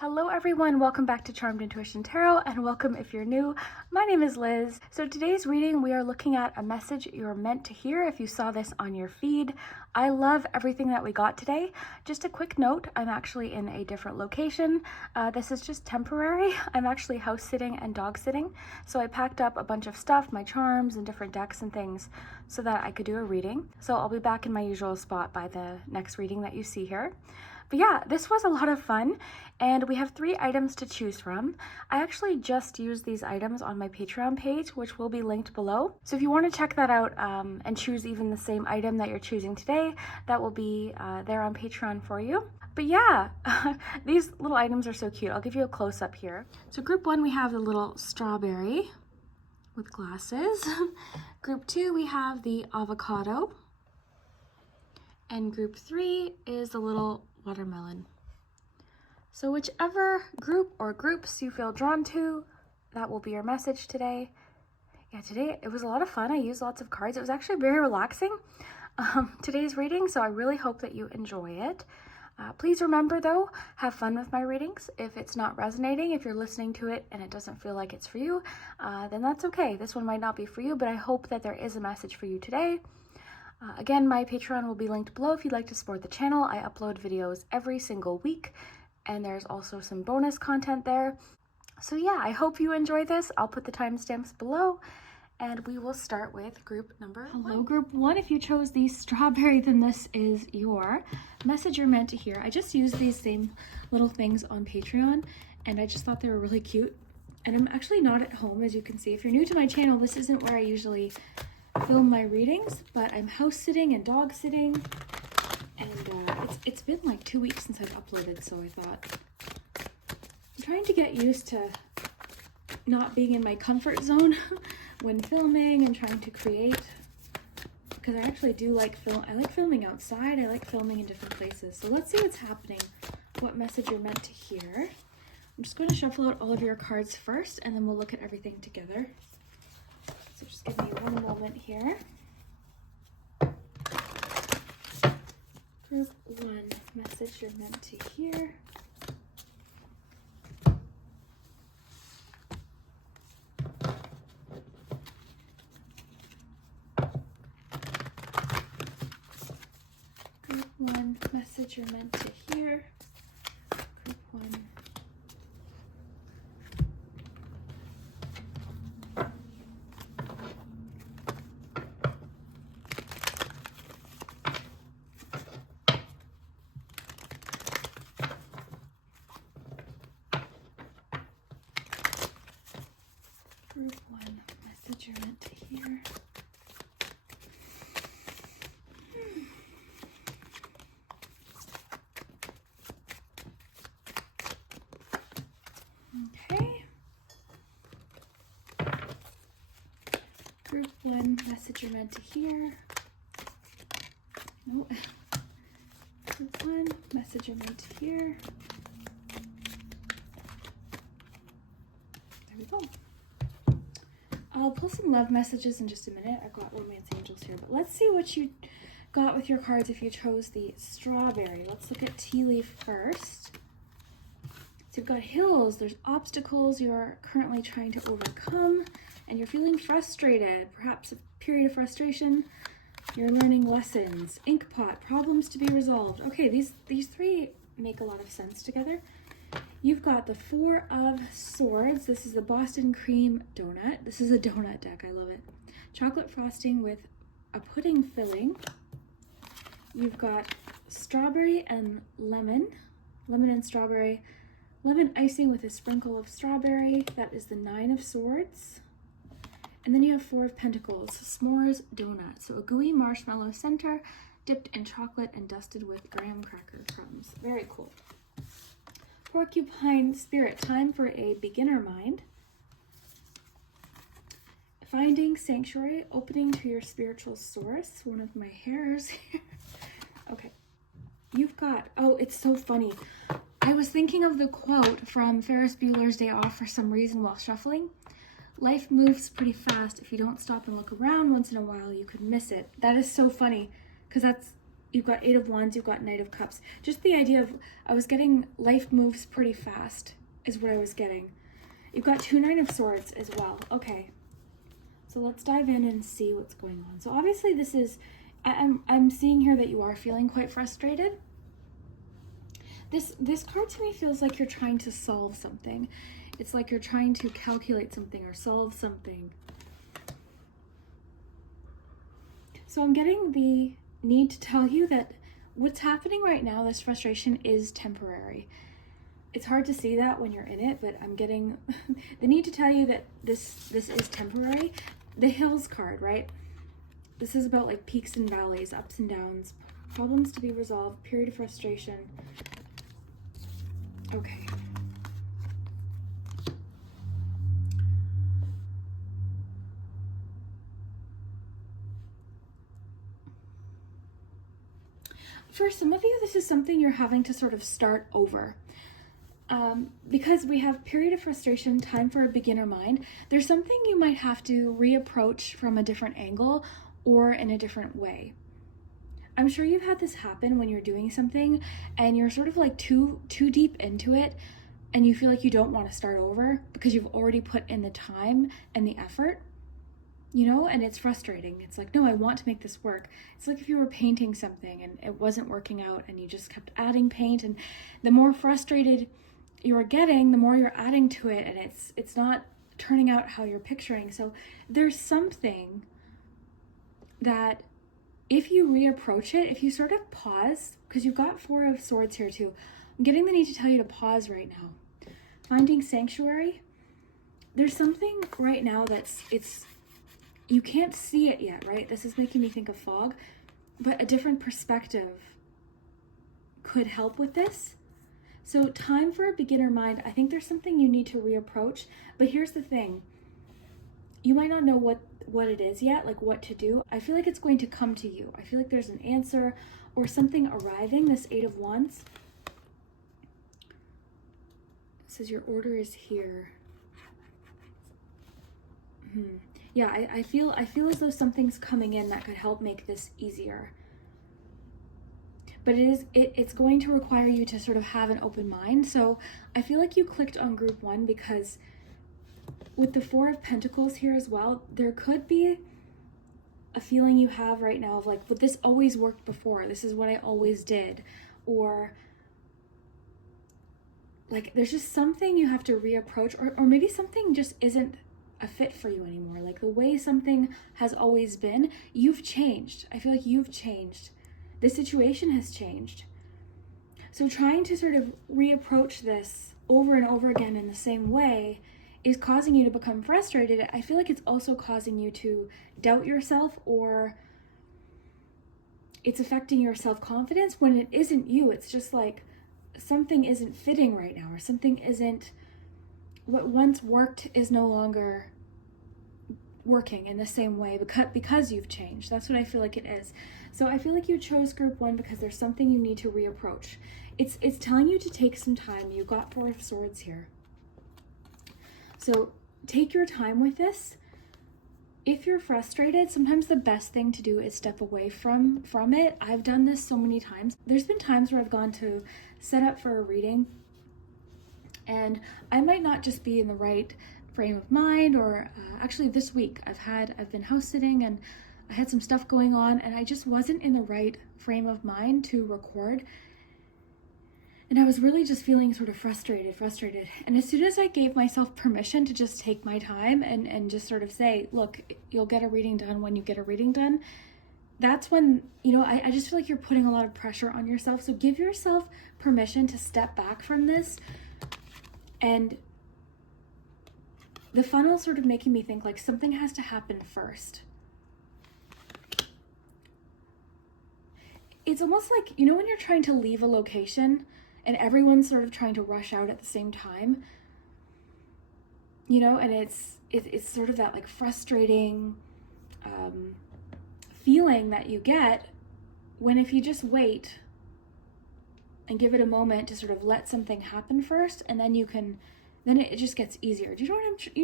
Hello everyone, welcome back to Charmed Intuition Tarot, and welcome if you're new. My name is Liz. So today's reading, we are looking at a message you're meant to hear if you saw this on your feed. I love everything that we got today. Just a quick note, I'm actually in a different location. This is just temporary. I'm actually house sitting and dog sitting. So I packed up a bunch of stuff, my charms and different decks and things so that I could do a reading. So I'll be back in my usual spot by the next reading that you see here. But yeah, this was a lot of fun, and we have 3 items to choose from. I actually just used these items on my Patreon page, which will be linked below. So if you want to check that out and choose even the same item that you're choosing today, that will be there on Patreon for you. But yeah, these little items are so cute. I'll give you a close-up here. So group 1, we have the little strawberry with glasses. Group 2, we have the avocado. And group 3 is the little watermelon. So whichever group or groups you feel drawn to, that will be your message today. Yeah, today it was a lot of fun. I used lots of cards. It was actually very relaxing, today's reading, so I really hope that you enjoy it. Please remember though, have fun with my readings. If it's not resonating, if you're listening to it and it doesn't feel like it's for you, then that's okay. This one might not be for you, but I hope that there is a message for you today. Again, my Patreon will be linked below if you'd like to support the channel. I upload videos every single week, and there's also some bonus content there. So yeah, I hope you enjoy this. I'll put the timestamps below, and we will start with group number 1. Hello, group 1. If you chose the strawberry, then this is your message you're meant to hear. I just used these same little things on Patreon, and I just thought they were really cute. And I'm actually not at home, as you can see. If you're new to my channel, this isn't where I usually film my readings, but I'm house sitting and dog sitting, and it's been like 2 weeks since I've uploaded, so I thought I'm trying to get used to not being in my comfort zone when filming and trying to create, because I actually do like I like filming outside, I like filming in different places. So let's see what's happening, what message you're meant to hear. I'm just going to shuffle out all of your cards first, and then we'll look at everything together. So just give me one moment here. Group 1, message you're meant to hear. Group 1, message you're meant to hear. Group 1. Group 1, message you're meant to hear. Okay. Group 1, message you're meant to hear. No. Group 1, message you're meant to hear. There we go. I'll pull some love messages in just a minute. I've got romance angels here, but let's see what you got with your cards if you chose the strawberry. Let's look at tea leaf first. So you've got hills, there's obstacles you're currently trying to overcome, and you're feeling frustrated, perhaps a period of frustration. You're learning lessons. Inkpot, problems to be resolved. Okay, these 3 make a lot of sense together. You've got the 4 of Swords. This is the Boston Cream Donut. This is a donut deck. I love it. Chocolate frosting with a pudding filling. You've got strawberry and lemon. Lemon and strawberry. Lemon icing with a sprinkle of strawberry. That is the 9 of Swords. And then you have 4 of Pentacles. S'mores donut. So a gooey marshmallow center dipped in chocolate and dusted with graham cracker crumbs. Very cool. Porcupine Spirit, time for a beginner mind. Finding sanctuary, opening to your spiritual source. One of my hairs here. Okay. You've got, oh, it's so funny. I was thinking of the quote from Ferris Bueller's Day Off for some reason while shuffling. Life moves pretty fast. If you don't stop and look around once in a while, you could miss it. That is so funny, because You've got Eight of Wands, you've got Knight of Cups. Just the idea of, I was getting life moves pretty fast is what I was getting. You've got two Nine of Swords as well. Okay, so let's dive in and see what's going on. So obviously this is, I'm seeing here that you are feeling quite frustrated. This card to me feels like you're trying to solve something. It's like you're trying to calculate something or solve something. So I'm getting the need to tell you that what's happening right now, this frustration is temporary. It's hard to see that when you're in it, but I'm getting the need to tell you that this is temporary. The Hills card, right? This is about like peaks and valleys, ups and downs, problems to be resolved, period of frustration. Okay. For some of you, this is something you're having to sort of start over. Because we have period of frustration, time for a beginner mind, there's something you might have to reapproach from a different angle or in a different way. I'm sure you've had this happen when you're doing something and you're sort of like too deep into it and you feel like you don't want to start over because you've already put in the time and the effort, you know, and it's frustrating. It's like, no, I want to make this work. It's like if you were painting something and it wasn't working out and you just kept adding paint, and the more frustrated you're getting, the more you're adding to it, and it's not turning out how you're picturing. So there's something that if you reapproach it, if you sort of pause, because you've got Four of Swords here too, I'm getting the need to tell you to pause right now. Finding sanctuary. There's something right now it's you can't see it yet, right? This is making me think of fog, but a different perspective could help with this. So time for a beginner mind. I think there's something you need to reapproach, but here's the thing. You might not know what it is yet, like what to do. I feel like it's going to come to you. I feel like there's an answer or something arriving. This Eight of Wands. It says your order is here. Yeah, I feel as though something's coming in that could help make this easier. But it's going to require you to sort of have an open mind. So I feel like you clicked on group one because with the Four of Pentacles here as well, there could be a feeling you have right now of like, but this always worked before. This is what I always did. Or like there's just something you have to reapproach, or maybe something just isn't a fit for you anymore. Like the way something has always been, you've changed. I feel like you've changed. The situation has changed. So trying to sort of reapproach this over and over again in the same way is causing you to become frustrated. I feel like it's also causing you to doubt yourself, or it's affecting your self-confidence when it isn't you. It's just like something isn't fitting right now, or something isn't, what once worked is no longer working in the same way because you've changed. That's what I feel like it is. So I feel like you chose group one because there's something you need to reapproach. It's telling you to take some time. You've got Four of Swords here. So take your time with this. If you're frustrated, sometimes the best thing to do is step away from it. I've done this so many times. There's been times where I've gone to set up for a reading and I might not just be in the right frame of mind, or actually this week I've been house sitting and I had some stuff going on and I just wasn't in the right frame of mind to record. And I was really just feeling sort of frustrated. And as soon as I gave myself permission to just take my time and just sort of say, look, you'll get a reading done when you get a reading done, that's when, you know, I just feel like you're putting a lot of pressure on yourself. So give yourself permission to step back from this. And the funnel sort of making me think like something has to happen first. It's almost like, you know, when you're trying to leave a location and everyone's sort of trying to rush out at the same time, you know, and it's sort of that like frustrating feeling that you get when if you just wait and give it a moment to sort of let something happen first, and then then it just gets easier. Do you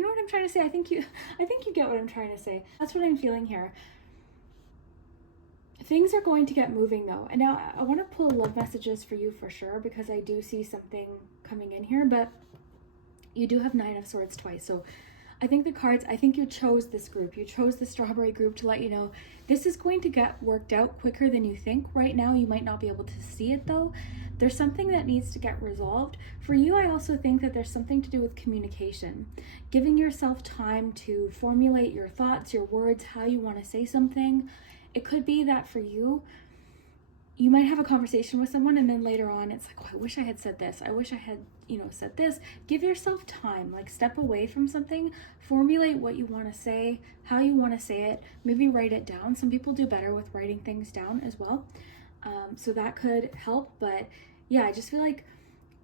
know what I'm trying to say? I think you get what I'm trying to say. That's what I'm feeling here. Things are going to get moving though. And now I want to pull love messages for you for sure, because I do see something coming in here, but you do have 9 of Swords twice. So I think the cards, I think you chose this group. You chose the strawberry group to let you know this is going to get worked out quicker than you think. Right now, you might not be able to see it though. There's something that needs to get resolved. For you, I also think that there's something to do with communication. Giving yourself time to formulate your thoughts, your words, how you want to say something. It could be that for you, you might have a conversation with someone and then later on it's like, oh, I wish I had said this. I wish I had, said this. Give yourself time, like step away from something, formulate what you want to say, how you want to say it, maybe write it down. Some people do better with writing things down as well. So that could help. But yeah, I just feel like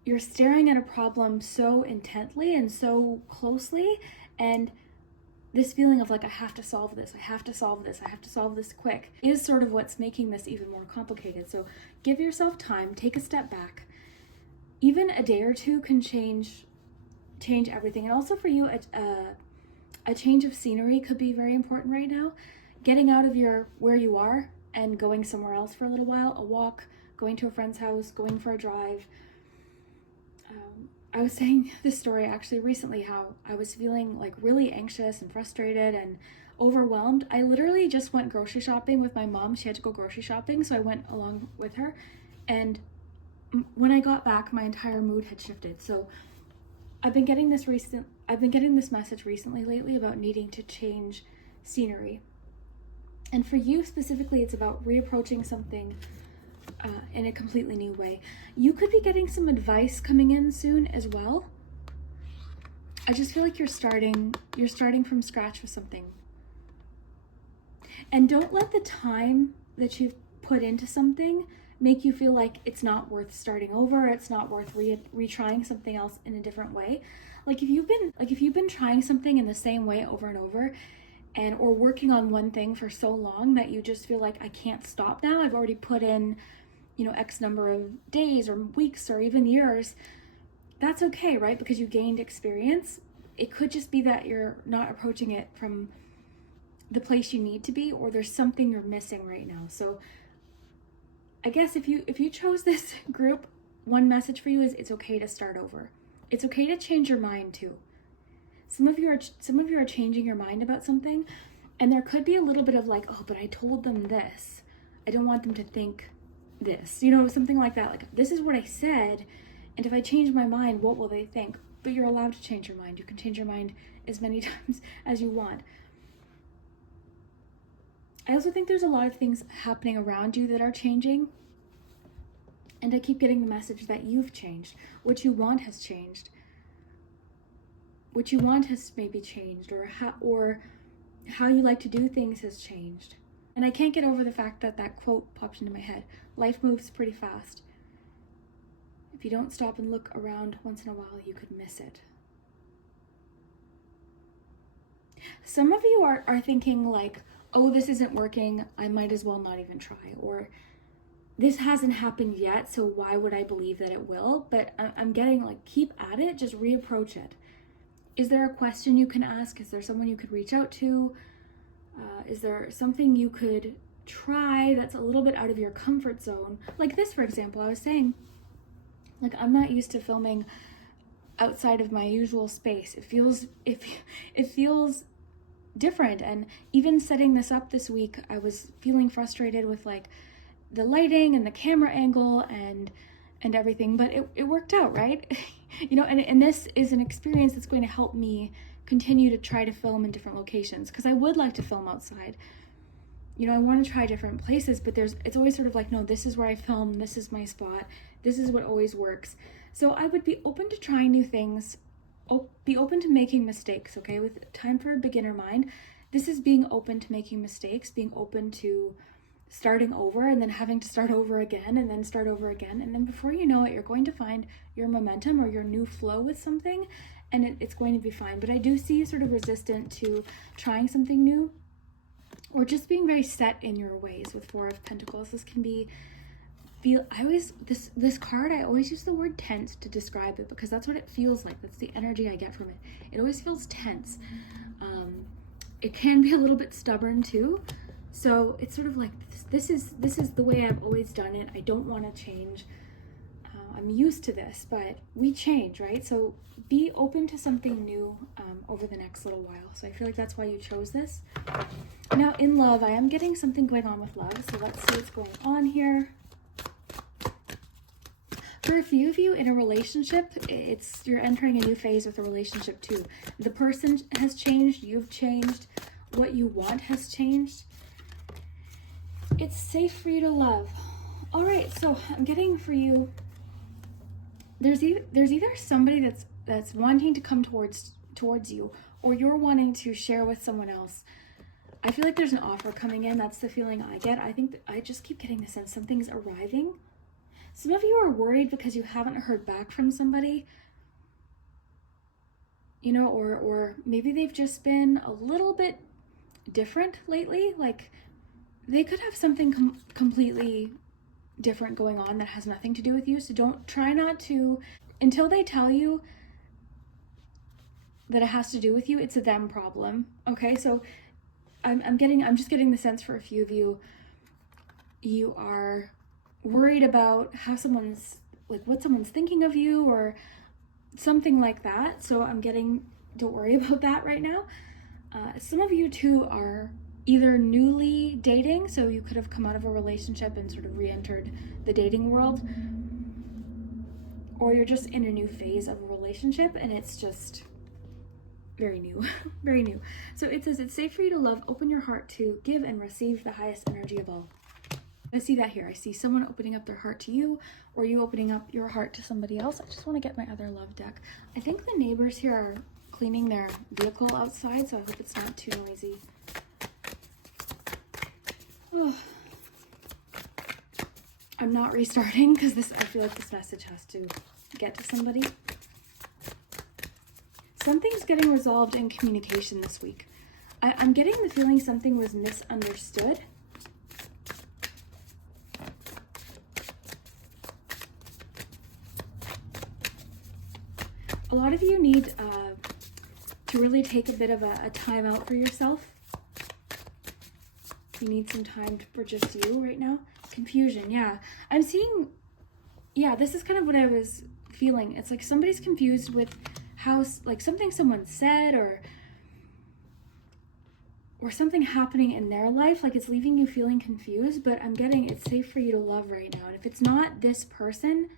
you're staring at a problem so intently and so closely, and this feeling of like, I have to solve this, I have to solve this, I have to solve this quick is sort of what's making this even more complicated. So give yourself time, take a step back. Even a day or two can change everything. And also for you, a change of scenery could be very important right now. Getting out of where you are and going somewhere else for a little while, a walk, going to a friend's house, going for a drive. I was saying this story actually recently, how I was feeling like really anxious and frustrated and overwhelmed. I literally just went grocery shopping with my mom. She had to go grocery shopping, so I went along with her. And when I got back, my entire mood had shifted. So I've been getting this message recently lately about needing to change scenery. And for you specifically, it's about reapproaching something in a completely new way. You could be getting some advice coming in soon as well. I just feel like you're starting from scratch with something. And don't let the time that you've put into something make you feel like it's not worth starting over, it's not worth retrying something else in a different way. Like if you've been trying something in the same way over and over, or working on one thing for so long that you just feel like, I can't stop now, I've already put in X number of days or weeks or even years, that's okay, right? Because you gained experience. It could just be that you're not approaching it from the place you need to be, or there's something you're missing right now. So I guess if you chose this group, one message for you is it's okay to start over. It's okay to change your mind too. Some of you are changing your mind about something, and there could be a little bit of like, oh, but I told them this. I don't want them to think this, something like that. Like, this is what I said, and if I change my mind, what will they think? But you're allowed to change your mind. You can change your mind as many times as you want. I also think there's a lot of things happening around you that are changing, and I keep getting the message that you've changed. What you want has changed. What you want has maybe changed, or how you like to do things has changed. And I can't get over the fact that quote popped into my head. Life moves pretty fast. If you don't stop and look around once in a while, you could miss it. Some of you are thinking like, oh, this isn't working, I might as well not even try. Or this hasn't happened yet, so why would I believe that it will? But I'm getting like, keep at it, just reapproach it. Is there a question you can ask? Is there someone you could reach out to? Is there something you could try that's a little bit out of your comfort zone? Like this, for example, I was saying, like, I'm not used to filming outside of my usual space. It feels different. And even setting this up this week, I was feeling frustrated with like the lighting and the camera angle and everything, but it worked out, right? And this is an experience that's going to help me continue to try to film in different locations, because I would like to film outside. I want to try different places, but it's always sort of like, no, this is where I film, this is my spot, this is what always works. So I would be open to trying new things, be open to making mistakes, okay? With time for a beginner mind, this is being open to making mistakes, being open to starting over and then having to start over again and then start over again. And then before you know it, you're going to find your momentum or your new flow with something, and it's going to be fine. But I do see you sort of resistant to trying something new, or just being very set in your ways with Four of Pentacles. This can this card, I always use the word tense to describe it, because that's what it feels like. That's the energy I get from it. It always feels tense. It can be a little bit stubborn too. So it's sort of like, this is the way I've always done it. I don't want to change. I'm used to this, but we change, right? So be open to something new over the next little while. So I feel like that's why you chose this. Now in love, I am getting something going on with love. So let's see what's going on here. For a few of you in a relationship, you're entering a new phase with a relationship too. The person has changed, you've changed, what you want has changed. It's safe for you to love. All right, so I'm getting for you, there's either somebody that's wanting to come towards you, or you're wanting to share with someone else. I feel like there's an offer coming in. That's the feeling I get. I think I just keep getting the sense something's arriving. Some of you are worried because you haven't heard back from somebody, you know, or maybe they've just been a little bit different lately. Like they could have something completely different going on that has nothing to do with you. So try not to, until they tell you that it has to do with you, it's a them problem. Okay, so I'm just getting the sense for a few of you, you are worried about how what someone's thinking of you or something like that. So I'm getting, don't worry about that right now. Some of you too are either newly dating, so you could have come out of a relationship and sort of re-entered the dating world, or you're just in a new phase of a relationship and it's just very new, very new. So it says it's safe for you to love, open your heart to give and receive the highest energy of all. I see that here. I see someone opening up their heart to you, or you opening up your heart to somebody else. I just want to get my other love deck. I think the neighbors here are cleaning their vehicle outside, so I hope it's not too noisy. Oh. I'm not restarting because I feel like this message has to get to somebody. Something's getting resolved in communication this week. I'm getting the feeling something was misunderstood. A lot of you need to really take a bit of a time out for yourself. You need some time for just you right now. Confusion, yeah. I'm seeing, yeah, this is kind of what I was feeling. It's like somebody's confused with how, like something someone said or something happening in their life, like it's leaving you feeling confused, but I'm getting it's safe for you to love right now. And if it's not this person,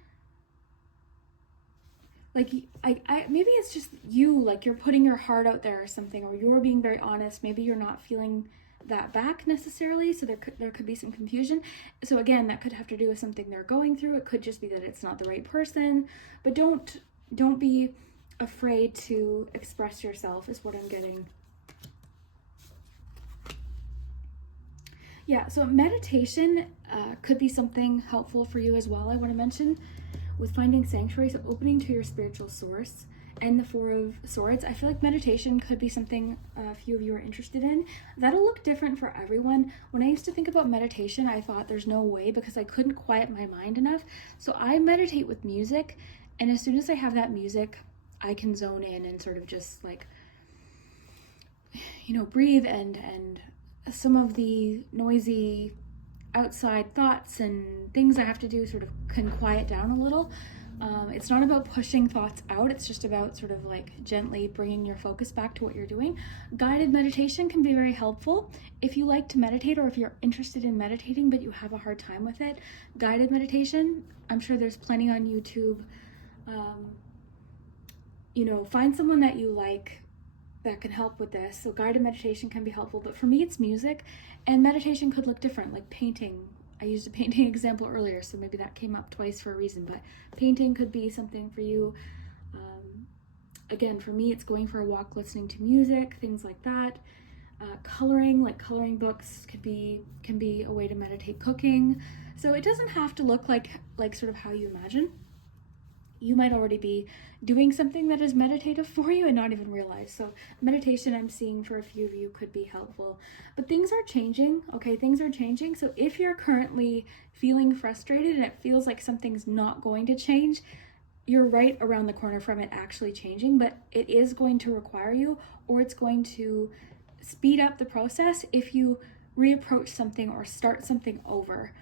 like I maybe it's just you, like you're putting your heart out there or something, or you're being very honest. Maybe you're not feeling that back necessarily, so there could be some confusion. So again, that could have to do with something they're going through. It could just be that it's not the right person, but don't be afraid to express yourself is what I'm getting. Yeah, so meditation could be something helpful for you as well. I want to mention with finding sanctuary, so opening to your spiritual source, and the Four of Swords. I feel like meditation could be something a few of you are interested in. That'll look different for everyone. When I used to think about meditation, I thought there's no way because I couldn't quiet my mind enough. So I meditate with music, and as soon as I have that music, I can zone in and sort of just like, you know, breathe and some of the noisy outside thoughts and things I have to do sort of can quiet down a little. It's not about pushing thoughts out. It's just about sort of like gently bringing your focus back to what you're doing. Guided meditation can be very helpful. If you like to meditate, or if you're interested in meditating but you have a hard time with it, guided meditation, I'm sure there's plenty on YouTube. You know, find someone that you like that can help with this. So guided meditation can be helpful, but for me it's music, and meditation could look different, like painting. I used a painting example earlier, so maybe that came up twice for a reason, but painting could be something for you. Again, for me, it's going for a walk, listening to music, things like that. Coloring, like coloring books can be a way to meditate. Cooking. So it doesn't have to look like sort of how you imagine. You might already be doing something that is meditative for you and not even realize. So meditation, I'm seeing for a few of you, could be helpful. But things are changing, okay? Things are changing. So if you're currently feeling frustrated and it feels like something's not going to change, you're right around the corner from it actually changing, but it is going to require you, or it's going to speed up the process if you reapproach something or start something over,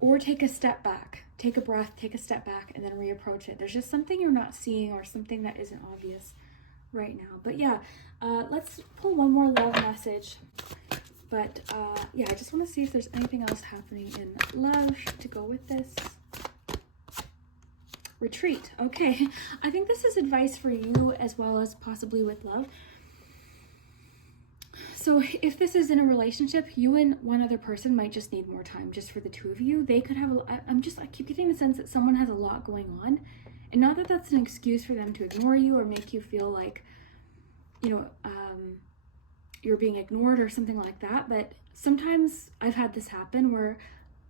or take a step back, take a breath, take a step back, and then reapproach it. There's just something you're not seeing or something that isn't obvious right now. But yeah, let's pull one more love message. But yeah, I just want to see if there's anything else happening in love to go with this. Retreat. Okay, I think this is advice for you as well as possibly with love. So if this is in a relationship, you and one other person might just need more time just for the two of you. They could have, I keep getting the sense that someone has a lot going on. And not that that's an excuse for them to ignore you or make you feel like, you're being ignored or something like that. But sometimes I've had this happen where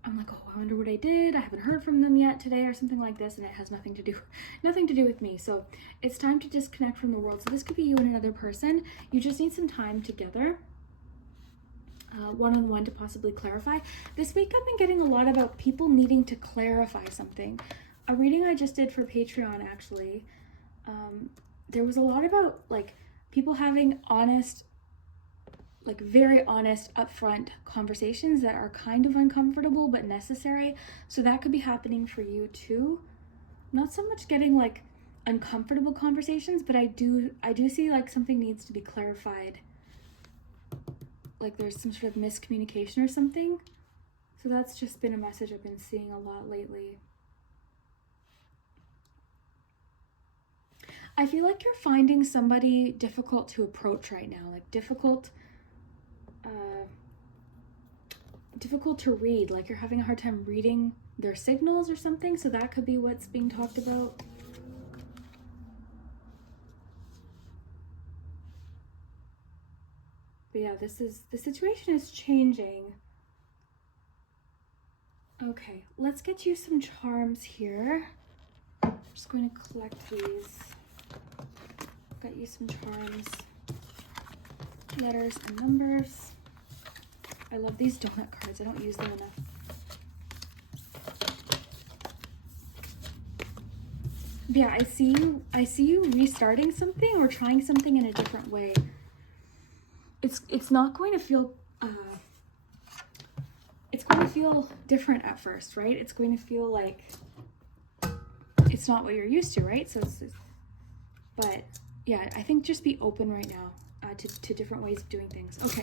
I'm like, oh, I wonder what I did. I haven't heard from them yet today or something like this, and it has nothing to do with me. So it's time to disconnect from the world. So this could be you and another person. You just need some time together, one-on-one, to possibly clarify. This week I've been getting a lot about people needing to clarify something. A reading I just did for Patreon, actually, there was a lot about like people having honest, like very honest, upfront conversations that are kind of uncomfortable but necessary. So that could be happening for you too. Not so much getting like uncomfortable conversations, but I do see like something needs to be clarified. Like there's some sort of miscommunication or something. So that's just been a message I've been seeing a lot lately. I feel like you're finding somebody difficult to approach right now, like difficult to read, like you're having a hard time reading their signals or something. So that could be what's being talked about. But yeah, the situation is changing. Okay, let's get you some charms here. I'm just going to collect these. Got you some charms, letters and numbers. I love these donut cards. I don't use them enough. Yeah, I see you restarting something or trying something in a different way. It's not going to feel it's going to feel different at first, right? It's going to feel like it's not what you're used to, right? But yeah, I think just be open right now to different ways of doing things. Okay.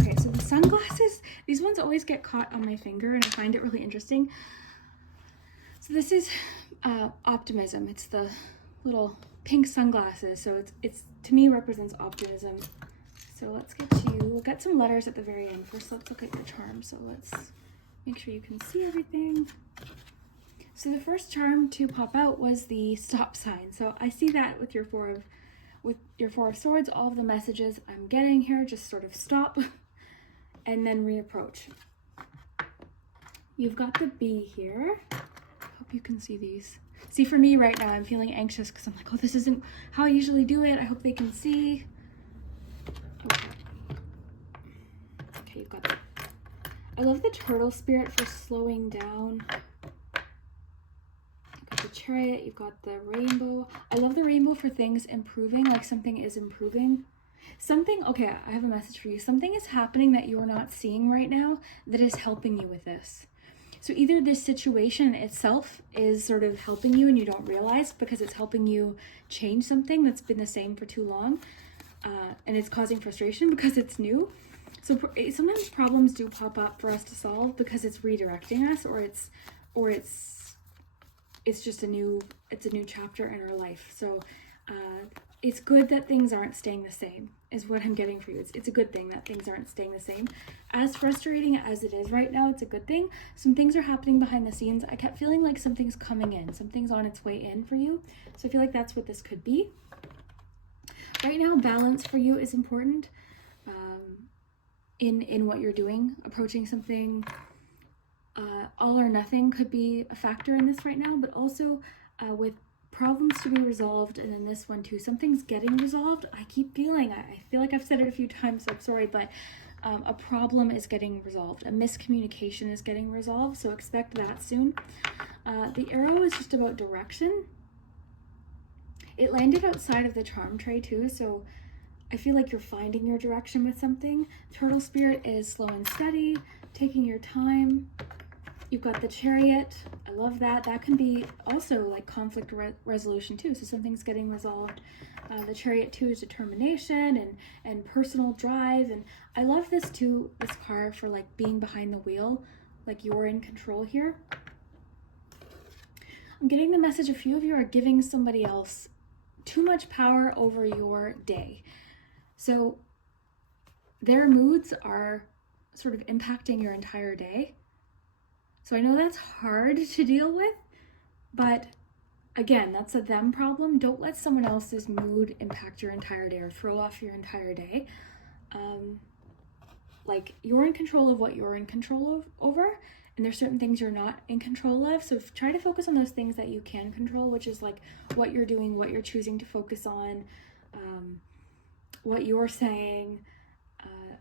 Okay, so the sunglasses, these ones always get caught on my finger and I find it really interesting. So this is optimism. It's the little pink sunglasses. So it's to me represents optimism. So let's we'll get some letters at the very end. First, let's look at your charm. So let's make sure you can see everything. So the first charm to pop out was the stop sign. So I see that with your Four of Swords, all of the messages I'm getting here, just sort of stop and then reapproach. You've got the bee here. Hope you can see these. See, for me right now, I'm feeling anxious because I'm like, oh, this isn't how I usually do it. I hope they can see. Okay, you've got that. I love the turtle spirit for slowing down. You've got the chariot, you've got the rainbow. I love the rainbow for things improving, like something is improving. Okay, I have a message for you. Something is happening that you're not seeing right now that is helping you with this. So either this situation itself is sort of helping you and you don't realize because it's helping you change something that's been the same for too long, and it's causing frustration because it's new. So sometimes problems do pop up for us to solve because it's redirecting us, or it's just a new chapter in our life. So it's good that things aren't staying the same is what I'm getting for you. It's a good thing that things aren't staying the same. As frustrating as it is right now, it's a good thing. Some things are happening behind the scenes. I kept feeling like something's coming in, something's on its way in for you. So I feel like that's what this could be. Right now, balance for you is important in what you're doing. Approaching something, all or nothing could be a factor in this right now, but also with problems to be resolved, and then this one too, something's getting resolved. I keep feeling, I feel like I've said it a few times, so I'm sorry, but a problem is getting resolved, a miscommunication is getting resolved, so expect that soon. The arrow is just about direction. It landed outside of the charm tray too, so I feel like you're finding your direction with something. Turtle spirit is slow and steady, taking your time. You've got the Chariot. I love that. That can be also like conflict resolution too, so something's getting resolved. The Chariot too is determination and personal drive, and I love this too, this card for like being behind the wheel, like you're in control here. I'm getting the message a few of you are giving somebody else too much power over your day. So their moods are sort of impacting your entire day. So I know that's hard to deal with, but again, that's a them problem. Don't let someone else's mood impact your entire day or throw off your entire day. Like you're in control of what you're in control of over, and there's certain things you're not in control of. So try to focus on those things that you can control, which is like what you're doing, what you're choosing to focus on, what you're saying.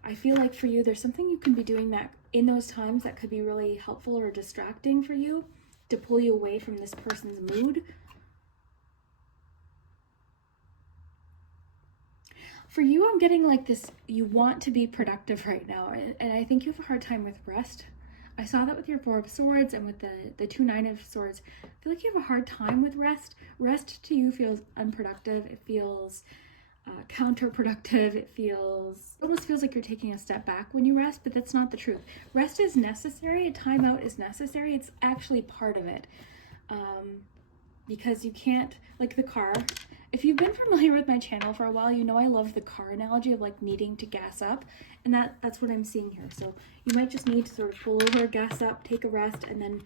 I feel like for you, there's something you can be doing that in those times that could be really helpful or distracting for you to pull you away from this person's mood. For you, I'm getting like this, you want to be productive right now, and I think you have a hard time with rest. I saw that with your Four of Swords and with the two Nine of Swords. I feel like you have a hard time with rest. Rest to you feels unproductive. It feels counterproductive. It almost feels like you're taking a step back when you rest, but that's not the truth. Rest is necessary. A timeout is necessary. It's actually part of it, because you can't, like the car. If you've been familiar with my channel for a while, you know I love the car analogy of like needing to gas up, and that's what I'm seeing here. So you might just need to sort of pull over, gas up, take a rest, and then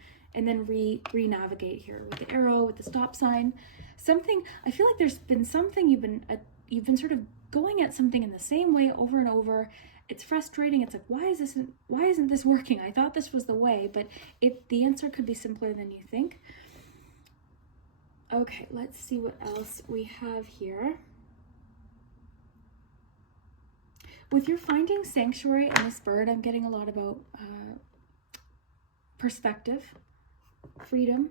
re-navigate here with the arrow, with the stop sign. Something, I feel like there's been something you've been sort of going at something in the same way over and over. It's frustrating. It's like, why isn't this working? I thought this was the way, but the answer could be simpler than you think. Okay, let's see what else we have here. With your finding sanctuary and this bird, I'm getting a lot about perspective, freedom,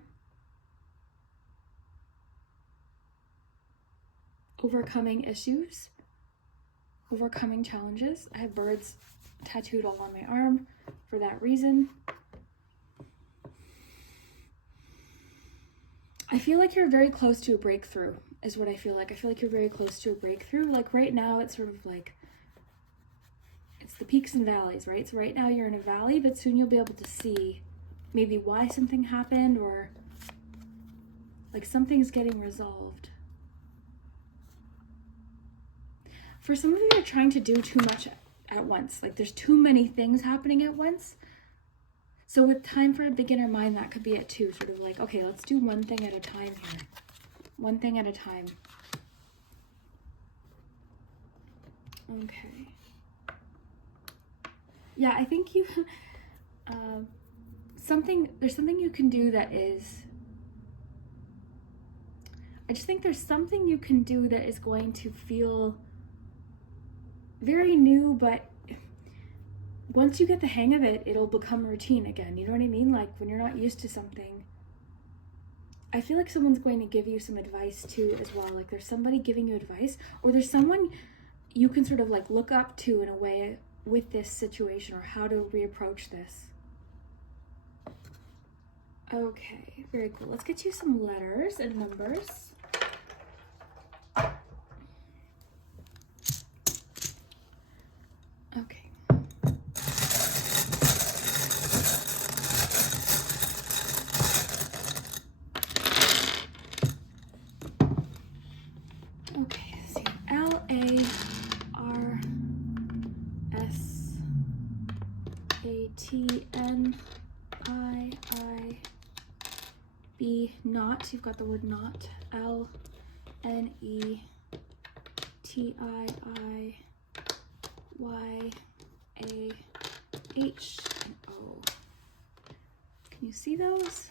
overcoming issues, overcoming challenges. I have birds tattooed all on my arm for that reason. I feel like you're very close to a breakthrough, is what I feel like. I feel like you're very close to a breakthrough. Like right now, it's sort of like, it's the peaks and valleys, right? So right now you're in a valley, but soon you'll be able to see maybe why something happened, or like something's getting resolved. For some of you, you're trying to do too much at once. Like there's too many things happening at once. So with time for a beginner mind, that could be it too. Sort of like, okay, let's do one thing at a time here. One thing at a time. Okay. Yeah, I think you, there's something you can do that is, I just think there's something you can do that is going to feel very new, but once you get the hang of it, it'll become routine again. You know what I mean? Like when you're not used to something, I feel like someone's going to give you some advice too as well. Like there's somebody giving you advice, or there's someone you can sort of like look up to in a way with this situation, or how to reapproach this. Okay, very cool. Let's get you some letters and numbers. Okay. Okay, let's see. L-A-R-S-A-T-N-I-I-B, not. You've got the word not. L-N-E-T-I-I-Y-A-H and O. Can you see those?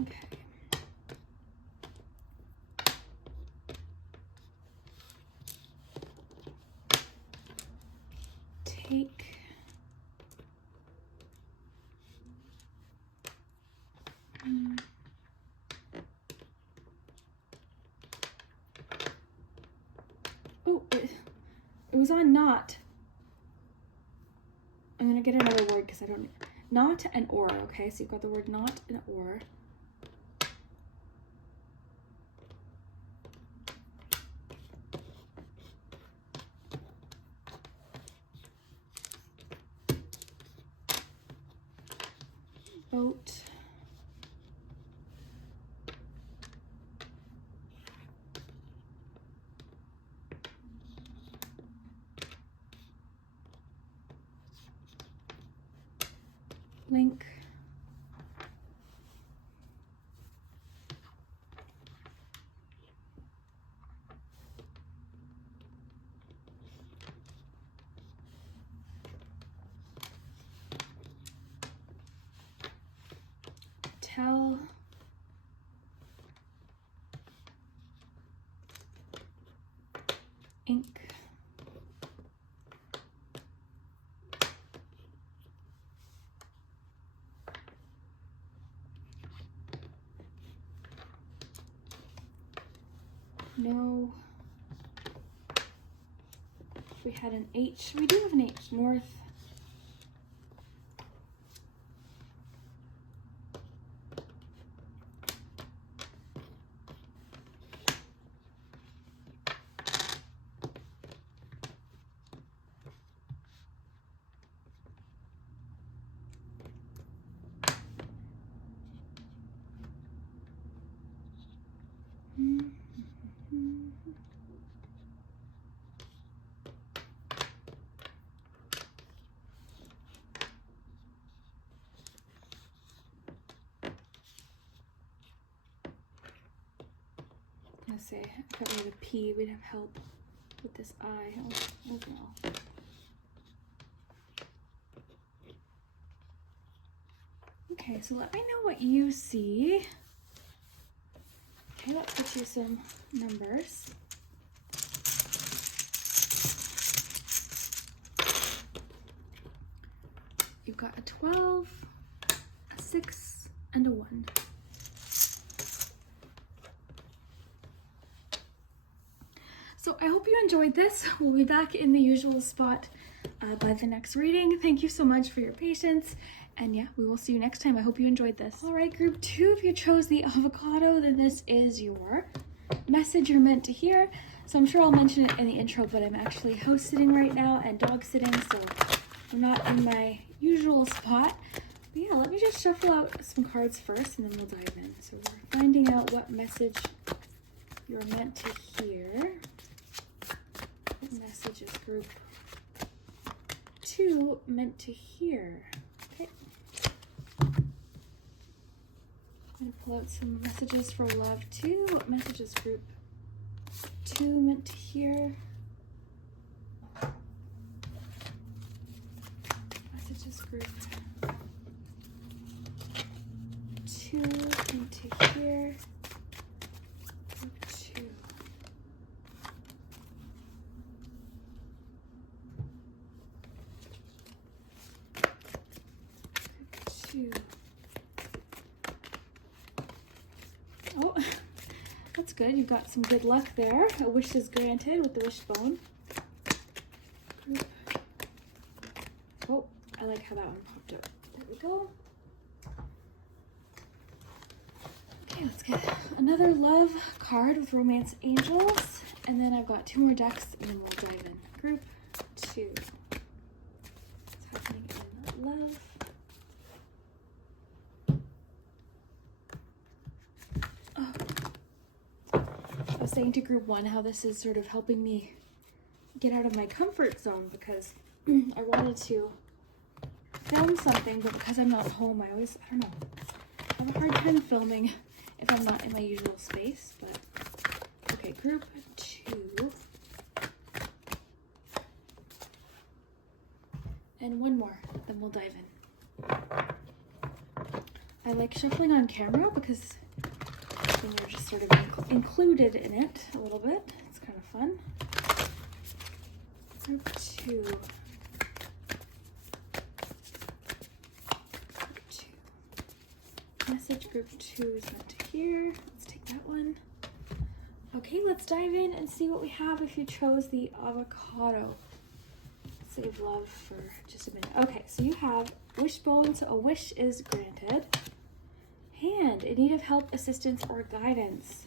Okay. Cake. Oh, it was on not. I'm gonna get another word because I don't. Not and or. Okay, so you've got the word not and or. Boat. Link. Tell. Ink. No. We had an H. We do have an H. North. Let's say if it were the P, we'd have help with this I as well. Okay, so let me know what you see. Okay, let's get you some numbers. You've got a 12, a 6, and a 1. So I hope you enjoyed this. We'll be back in the usual spot by the next reading. Thank you so much for your patience. And yeah, we will see you next time. I hope you enjoyed this. All right, group 2, if you chose the avocado, then this is your message you're meant to hear. So I'm sure I'll mention it in the intro, but I'm actually house sitting right now and dog sitting, so I'm not in my usual spot. But yeah, let me just shuffle out some cards first and then we'll dive in. So we're finding out what message you're meant to hear. Messages group 2 meant to hear. Okay. I'm going to pull out some messages for love 2. What messages group 2 meant to hear? Messages group 2 meant to hear. Group 2. Oh, that's good. You've got some good luck there. A wish is granted with the wishbone. Oh, I like how that one popped up. There we go. Okay, let's get another love card with romance angels. And then I've got 2 more decks and then we'll dive in. Group 2. What's happening in love? I was saying to group 1 how this is sort of helping me get out of my comfort zone because I wanted to film something, but because I'm not home, I don't know, I have a hard time filming if I'm not in my usual space. But okay, group 2 and 1 more, then we'll dive in. I like shuffling on camera because then you're just sort of included in it a little bit. It's kind of fun. Group 2. group 2 is meant to hear. Let's take that one. Okay, let's dive in and see what we have if you chose the avocado. Save love for just a minute. Okay, so you have wishbone, so a wish is granted. Hand, in need of help, assistance, or guidance.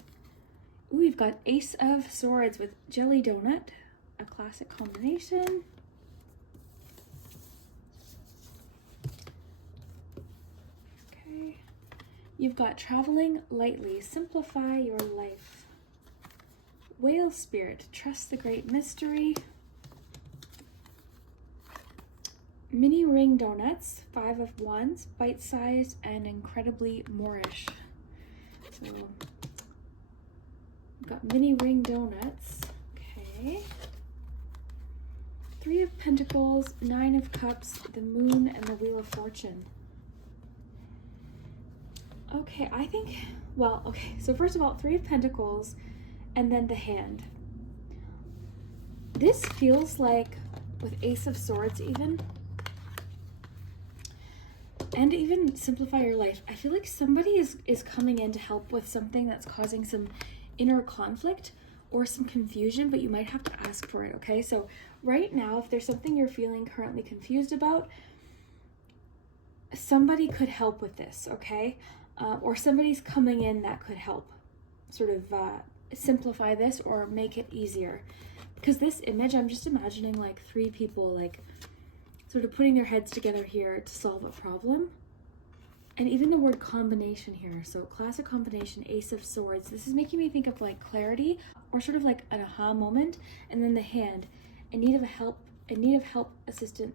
Ooh, we've got Ace of Swords with Jelly Donut, a classic combination. Okay, you've got Traveling Lightly, simplify your life. Whale Spirit, trust the great mystery. Mini ring donuts, 5 of Wands, bite-sized and incredibly Moorish. So, we've got mini ring donuts. Okay. 3 of Pentacles, 9 of Cups, the Moon, and the Wheel of Fortune. Okay, I think, well, okay, so first of all, 3 of Pentacles, and then the Hand. This feels like, with Ace of Swords even, and even simplify your life, I feel like somebody is coming in to help with something that's causing some inner conflict or some confusion, but you might have to ask for it, okay? So right now, if there's something you're feeling currently confused about, somebody could help with this, okay? Or somebody's coming in that could help sort of simplify this or make it easier. Because this image, I'm just imagining like 3 people like sort of putting their heads together here to solve a problem. And even the word combination here, so classic combination, Ace of Swords, this is making me think of like clarity or sort of like an aha moment. And then the Hand, in need of help, assistance,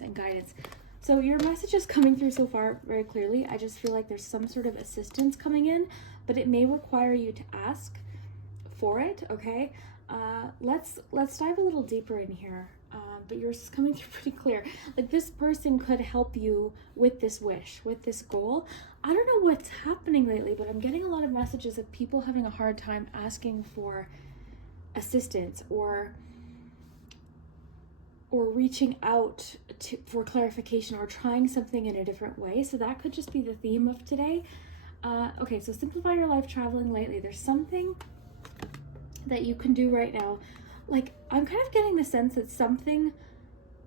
and guidance. So your message is coming through so far very clearly. I just feel like there's some sort of assistance coming in, but it may require you to ask for it, okay? Let's dive a little deeper in here. But yours is coming through pretty clear. Like this person could help you with this wish, with this goal. I don't know what's happening lately, but I'm getting a lot of messages of people having a hard time asking for assistance or reaching out for clarification or trying something in a different way. So that could just be the theme of today. Okay, so simplify your life, traveling lightly. There's something that you can do right now. Like, I'm kind of getting the sense that something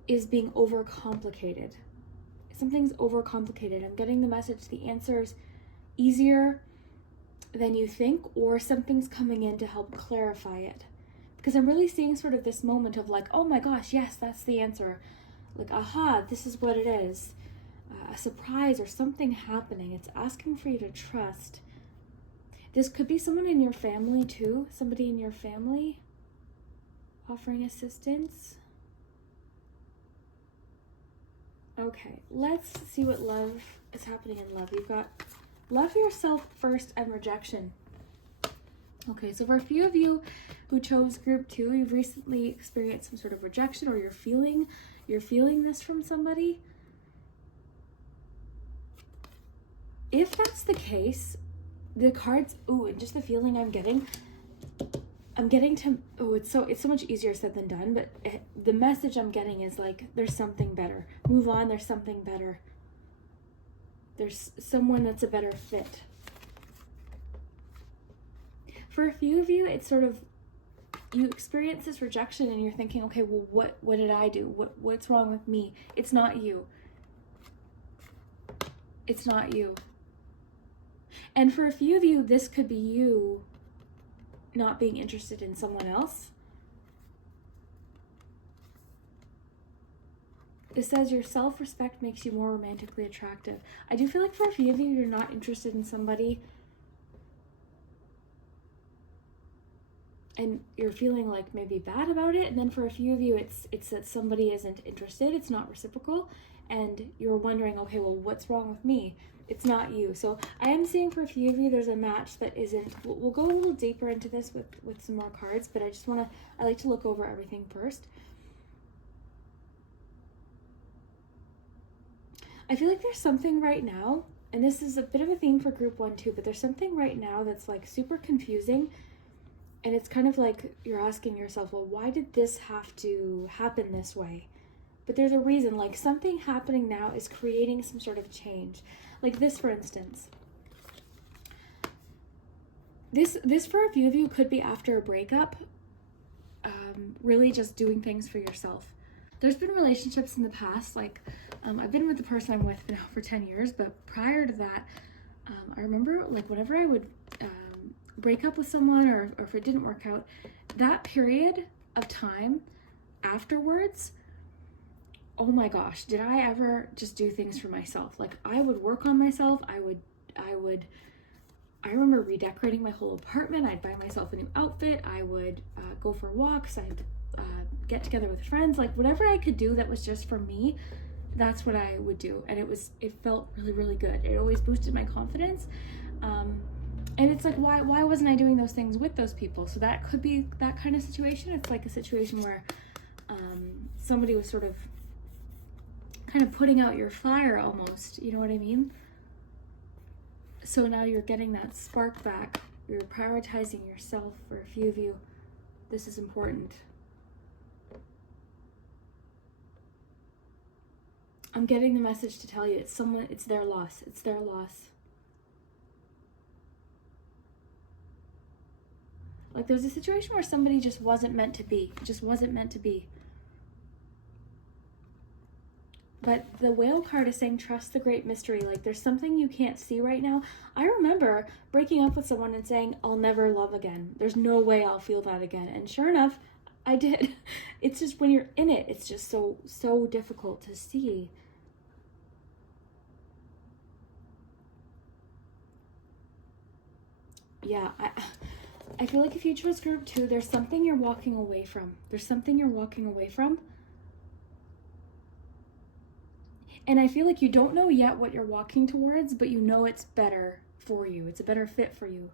is being overcomplicated. Something's overcomplicated. I'm getting the message the answer's easier than you think, or something's coming in to help clarify it. Because I'm really seeing sort of this moment of like, oh my gosh, yes, that's the answer. Like, aha, this is what it is. A surprise or something happening. It's asking for you to trust. This could be someone in your family too. Somebody in your family offering assistance. Okay, let's see what love is happening in love. You've got love yourself first and rejection. Okay, so for a few of you who chose group 2, you've recently experienced some sort of rejection, or you're feeling this from somebody. If that's the case, the cards, and just the feeling I'm getting to, it's so much easier said than done, but the message I'm getting is like, there's something better. Move on, there's something better. There's someone that's a better fit. For a few of you, it's sort of, you experience this rejection and you're thinking, okay, well, what did I do? What's wrong with me? It's not you. It's not you. And for a few of you, this could be you not being interested in someone else. It says your self-respect makes you more romantically attractive. I do feel like for a few of you, you're not interested in somebody and you're feeling like maybe bad about it. And then for a few of you, it's that somebody isn't interested. It's not reciprocal. And you're wondering, okay, well, what's wrong with me? It's not you. So I am seeing for a few of you, there's a match that isn't. We'll go a little deeper into this with some more cards, but I like to look over everything first. I feel like there's something right now, and this is a bit of a theme for group 1 too, but there's something right now that's like super confusing. And it's kind of like you're asking yourself, well, why did this have to happen this way? But there's a reason, like something happening now is creating some sort of change. Like this, for instance. This for a few of you could be after a breakup, really just doing things for yourself. There's been relationships in the past, like I've been with the person I'm with now for 10 years, but prior to that, I remember like whenever I would break up with someone or if it didn't work out, that period of time afterwards, oh my gosh, did I ever just do things for myself. Like I would work on myself. I remember redecorating my whole apartment. I'd buy myself a new outfit. I would go for walks. I'd get together with friends. Like whatever I could do that was just for me, that's what I would do. And it felt really, really good. It always boosted my confidence. And it's like, why wasn't I doing those things with those people? So that could be that kind of situation. It's like a situation where somebody was sort of kind of putting out your fire almost. You know what I mean? So now you're getting that spark back. You're prioritizing yourself. For a few of you, this is important. I'm getting the message to tell you it's their loss. It's their loss. Like there's a situation where somebody just wasn't meant to be. Just wasn't meant to be. But the whale card is saying, trust the great mystery. Like there's something you can't see right now. I remember breaking up with someone and saying, I'll never love again. There's no way I'll feel that again. And sure enough, I did. It's just when you're in it, it's just so difficult to see. Yeah, I feel like if you chose group 2, there's something you're walking away from. There's something you're walking away from. And I feel like you don't know yet what you're walking towards, but you know it's better for you. It's a better fit for you.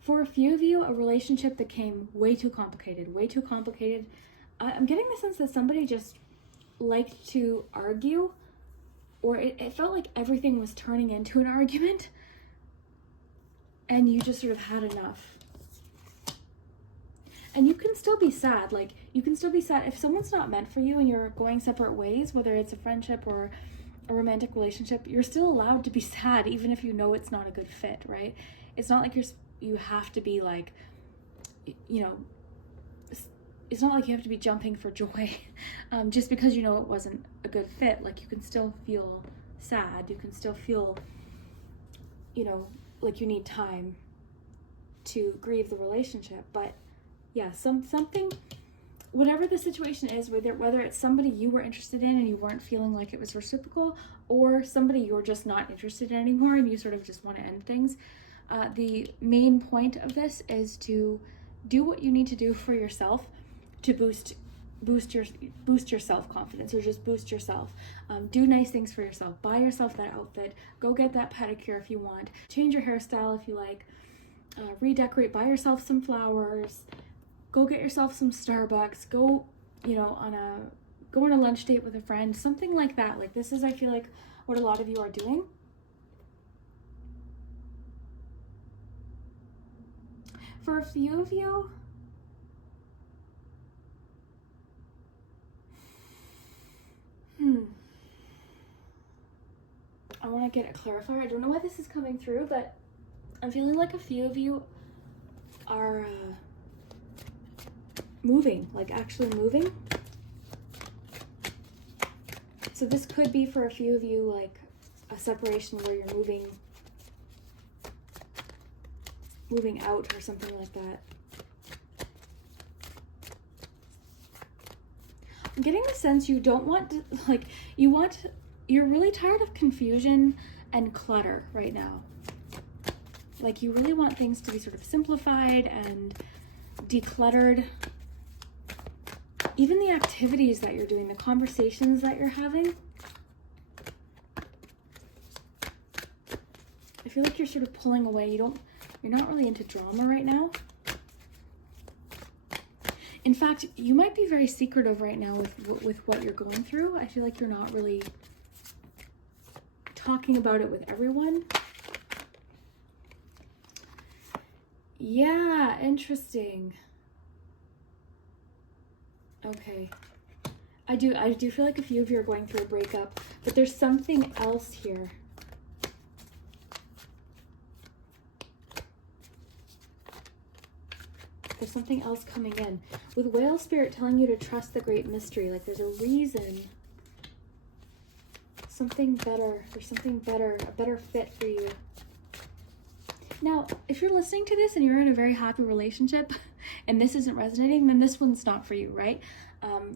For a few of you, a relationship became way too complicated, way too complicated. I'm getting the sense that somebody just liked to argue, or it felt like everything was turning into an argument, and you just sort of had enough. And you can still be sad. Like, you can still be sad if someone's not meant for you and you're going separate ways, whether it's a friendship or a romantic relationship, you're still allowed to be sad, even if you know it's not a good fit, right? It's not like you have to be like, you know, it's not like you have to be jumping for joy just because you know it wasn't a good fit. Like, you can still feel sad. You can still feel, you know, like you need time to grieve the relationship. But yeah, something, whatever the situation is, whether it's somebody you were interested in and you weren't feeling like it was reciprocal, or somebody you're just not interested in anymore and you sort of just want to end things, the main point of this is to do what you need to do for yourself to boost your self-confidence, or just boost yourself. Do nice things for yourself. Buy yourself that outfit. Go get that pedicure if you want. Change your hairstyle if you like. Redecorate. Buy yourself some flowers. Go get yourself some Starbucks. Go, you know, go on a lunch date with a friend. Something like that. Like, this is, I feel like, what a lot of you are doing. For a few of you, I want to get a clarifier. I don't know why this is coming through, but I'm feeling like a few of you are moving, like actually moving. So this could be for a few of you like a separation where you're moving out or something like that. I'm getting the sense you don't want to, like, you're really tired of confusion and clutter right now. Like, you really want things to be sort of simplified and decluttered. Even the activities that you're doing, the conversations that you're having. I feel like you're sort of pulling away. You're not really into drama right now. In fact, you might be very secretive right now with what you're going through. I feel like you're not really talking about it with everyone. Yeah, interesting. Okay. I do feel like a few of you are going through a breakup, but there's something else here. There's something else coming in. With Whale Spirit telling you to trust the great mystery, like there's a reason. Something better. There's something better, a better fit for you. Now, if you're listening to this and you're in a very happy relationship and this isn't resonating, then this one's not for you, right?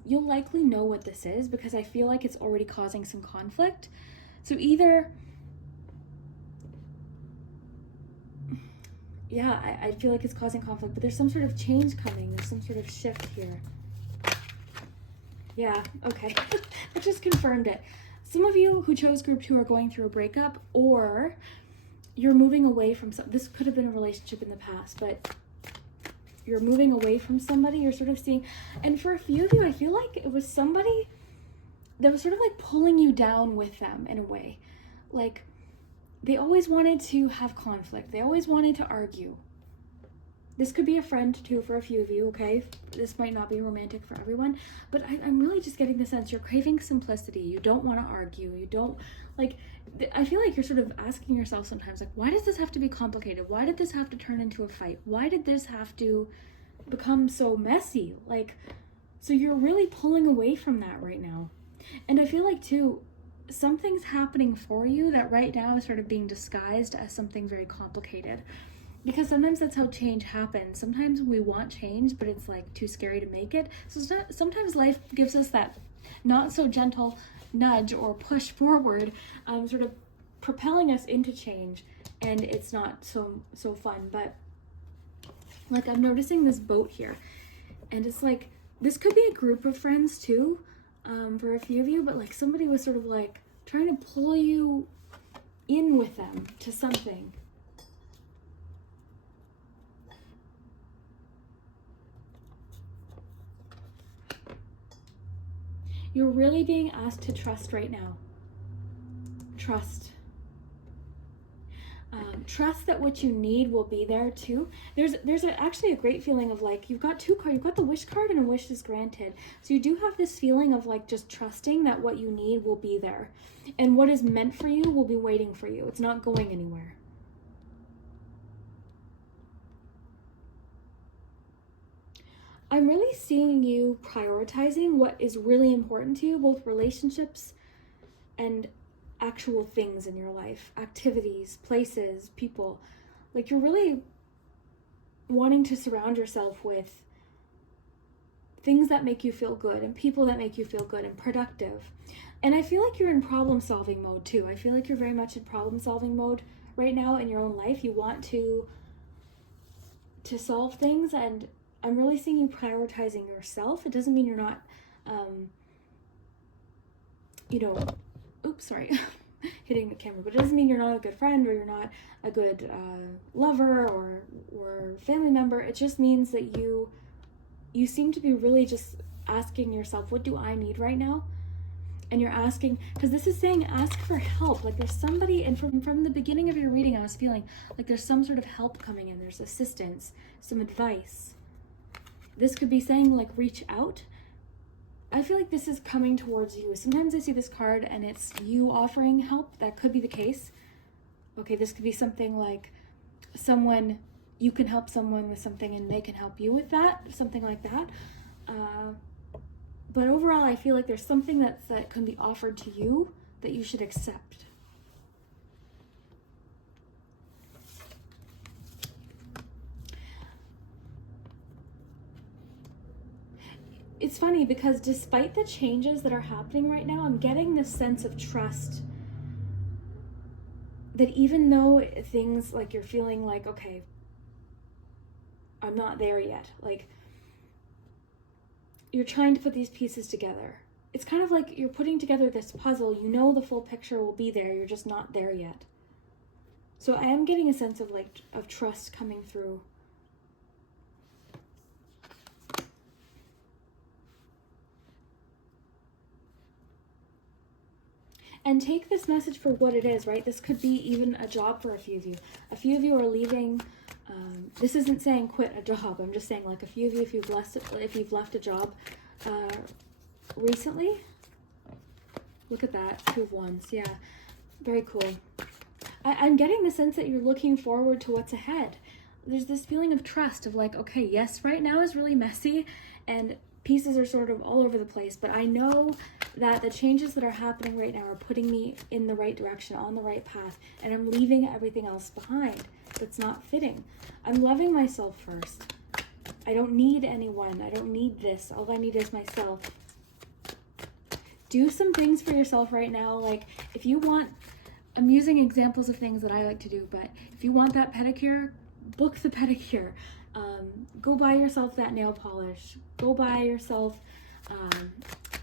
You'll likely know what this is because I feel like it's already causing some conflict. So either, yeah, I feel like it's causing conflict, but there's some sort of change coming. There's some sort of shift here. Yeah, okay. I just confirmed it. Some of you who chose group 2 are going through a breakup, or you're moving away from this could have been a relationship in the past, but you're moving away from somebody. You're sort of seeing, and for a few of you, I feel like it was somebody that was sort of like pulling you down with them in a way. Like they always wanted to have conflict. They always wanted to argue. This could be a friend too for a few of you, okay? This might not be romantic for everyone, but I'm really just getting the sense you're craving simplicity. You don't want to argue. You don't, like, I feel like you're sort of asking yourself sometimes, like, why does this have to be complicated? Why did this have to turn into a fight? Why did this have to become so messy? Like, so you're really pulling away from that right now. And I feel like too, something's happening for you that right now is sort of being disguised as something very complicated. Because sometimes that's how change happens. Sometimes we want change, but it's like too scary to make it. So sometimes life gives us that not so gentle nudge or push forward, sort of propelling us into change, and it's not so fun. But like I'm noticing this boat here, and it's like this could be a group of friends too, for a few of you, but like somebody was sort of like trying to pull you in with them to something. You're really being asked to trust right now. Trust. Trust that what you need will be there too. There's actually a great feeling of like, you've got 2 cards. You've got the wish card and a wish is granted. So you do have this feeling of like just trusting that what you need will be there. And what is meant for you will be waiting for you. It's not going anywhere. I'm really seeing you prioritizing what is really important to you, both relationships and actual things in your life, activities, places, people. Like you're really wanting to surround yourself with things that make you feel good and people that make you feel good and productive. And I feel like you're in problem solving mode too. I feel like you're very much in problem solving mode right now in your own life. You want to solve things, and I'm really seeing you prioritizing yourself. It doesn't mean you're not, oops, sorry, hitting the camera, but it doesn't mean you're not a good friend or you're not a good lover or family member. It just means that you seem to be really just asking yourself, what do I need right now? And you're asking, because this is saying ask for help. Like there's somebody, and from the beginning of your reading, I was feeling like there's some sort of help coming in. There's assistance, some advice. This could be saying like reach out. I feel like this is coming towards you. Sometimes I see this card and it's you offering help. That could be the case. Okay, this could be something like you can help someone with something and they can help you with that, something like that. But overall, I feel like there's something that can be offered to you that you should accept. It's funny because despite the changes that are happening right now, I'm getting this sense of trust that even though things like you're feeling like, okay, I'm not there yet, like you're trying to put these pieces together. It's kind of like you're putting together this puzzle. You know the full picture will be there. You're just not there yet. So I am getting a sense of of trust coming through. And take this message for what it is, right? This could be even a job for a few of you. A few of you are leaving. This isn't saying quit a job. I'm just saying like a few of you, if you've left a job, recently. Look at that, 2 of Wands. Yeah, very cool. I'm getting the sense that you're looking forward to what's ahead. There's this feeling of trust of like, okay, yes, right now is really messy and pieces are sort of all over the place, but I know that the changes that are happening right now are putting me in the right direction, on the right path, and I'm leaving everything else behind that's not fitting. I'm loving myself first. I don't need anyone. I don't need this. All I need is myself. Do some things for yourself right now. Like if you want, I'm using examples of things that I like to do, but if you want that pedicure, book the pedicure. Go buy yourself that nail polish. Go buy yourself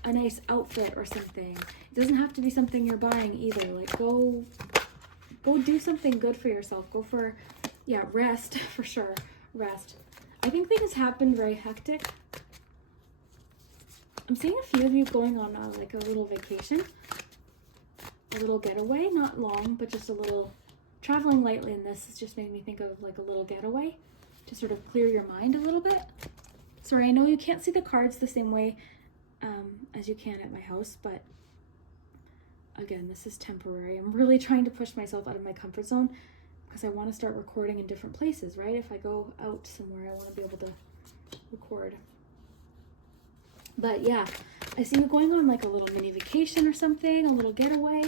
a nice outfit or something. It doesn't have to be something you're buying either. Like go do something good for yourself. Go for, yeah, rest for sure. Rest. I think things happen very hectic. I'm seeing a few of you going on like a little vacation, a little getaway, not long, but just a little traveling lightly. And this has just made me think of like a little getaway to sort of clear your mind a little bit. Sorry, I know you can't see the cards the same way as you can at my house, but again, this is temporary. I'm really trying to push myself out of my comfort zone because I want to start recording in different places, right? If I go out somewhere, I want to be able to record. But yeah, I see you going on like a little mini vacation or something, a little getaway.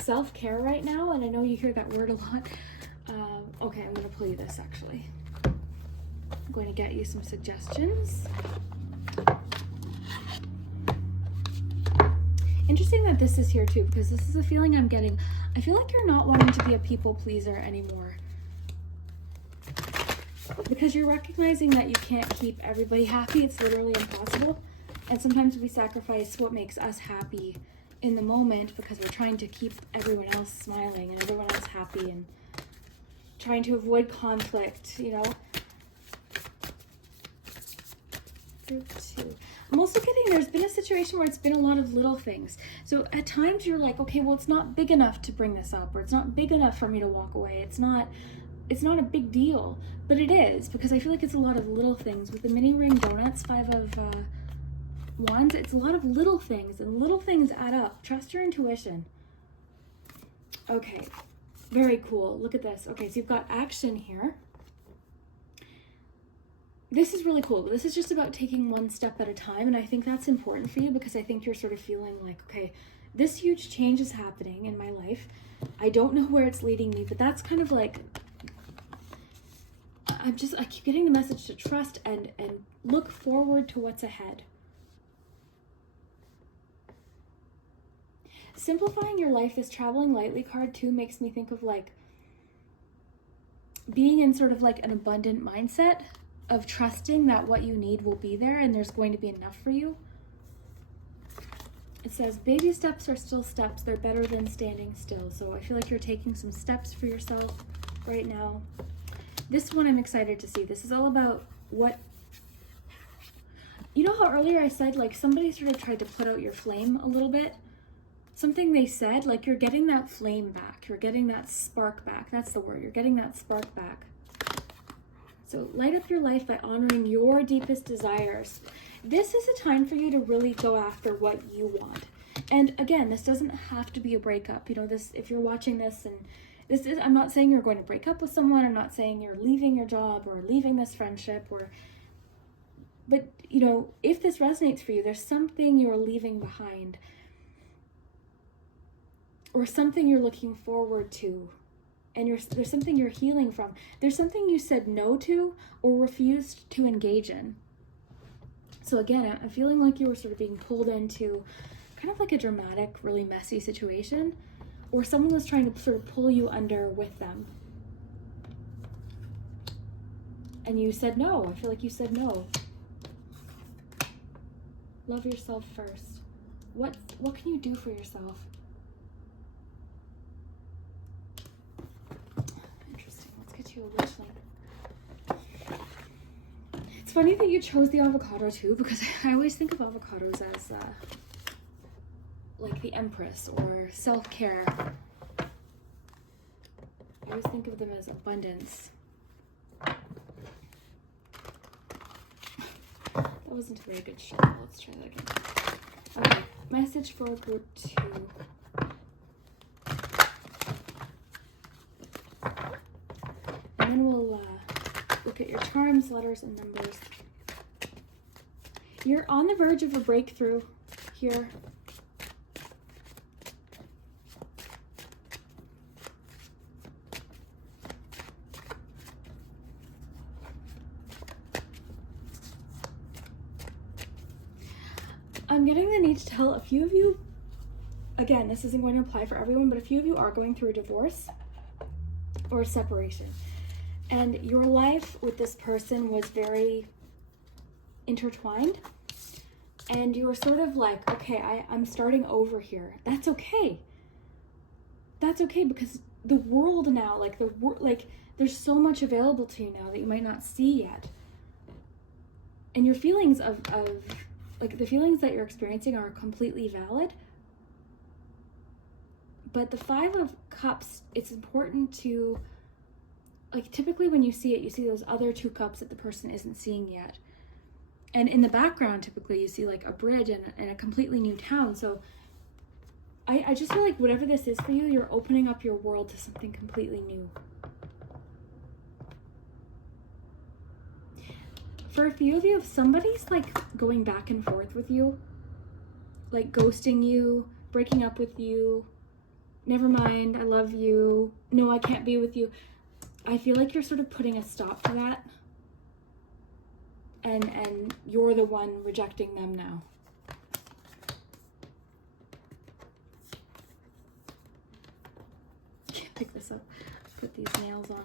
Self-care right now, and I know you hear that word a lot. Okay, I'm going to play this actually. I'm going to get you some suggestions. Interesting that this is here too, because this is a feeling I'm getting. I feel like you're not wanting to be a people pleaser anymore. Because you're recognizing that you can't keep everybody happy. It's literally impossible. And sometimes we sacrifice what makes us happy in the moment because we're trying to keep everyone else smiling and everyone else happy and trying to avoid conflict, you know? I'm also getting, there's been a situation where it's been a lot of little things. So at times you're like, okay, well, it's not big enough to bring this up, or it's not big enough for me to walk away. It's not a big deal, but it is, because I feel like it's a lot of little things. With the mini ring donuts, 5 of Wands, it's a lot of little things, and little things add up. Trust your intuition. Okay, very cool. Look at this. Okay, so you've got action here. This is really cool. This is just about taking one step at a time, and I think that's important for you because I think you're sort of feeling like, okay, this huge change is happening in my life. I don't know where it's leading me, but that's kind of like, I keep getting the message to trust and look forward to what's ahead. Simplifying your life, this traveling lightly card too makes me think of like being in sort of like an abundant mindset of trusting that what you need will be there and there's going to be enough for you. It says baby steps are still steps. They're better than standing still. So I feel like you're taking some steps for yourself right now. This one I'm excited to see. This is all about what, you know how earlier I said like somebody sort of tried to put out your flame a little bit? Something they said, like you're getting that flame back. You're getting that spark back. That's the word. You're getting that spark back. So light up your life by honoring your deepest desires. This is a time for you to really go after what you want. And again, this doesn't have to be a breakup. You know, this, if you're watching this and this is, I'm not saying you're going to break up with someone. I'm not saying you're leaving your job or leaving this friendship but you know, if this resonates for you, there's something you're leaving behind or something you're looking forward to. And there's something you're healing from. There's something you said no to or refused to engage in. So again, I'm feeling like you were sort of being pulled into kind of like a dramatic, really messy situation, or someone was trying to sort of pull you under with them. And you said no. I feel like you said no. Love yourself first. What can you do for yourself? You originally. It's funny that you chose the avocado too, because I always think of avocados as like the Empress or self-care. I always think of them as abundance. wasn't a very good shuffle. Let's try that again. Okay, message for group 2. And then we'll look at your charms, letters, and numbers. You're on the verge of a breakthrough here. I'm getting the need to tell a few of you, again, this isn't going to apply for everyone, but a few of you are going through a divorce or a separation. And your life with this person was very intertwined. And you were sort of like, okay, I'm starting over here. That's okay. That's okay, because the world now, there's so much available to you now that you might not see yet. And your feelings of the feelings that you're experiencing are completely valid. But the 5 of Cups, it's important to, typically when you see it, you see those other 2 cups that the person isn't seeing yet. And in the background, typically you see a bridge and a completely new town. So I just feel like whatever this is for you, you're opening up your world to something completely new. For a few of you, if somebody's going back and forth with you, ghosting you, breaking up with you, never mind, I love you, no, I can't be with you, I feel like you're sort of putting a stop to that. And you're the one rejecting them now. Can't pick this up. Put these nails on.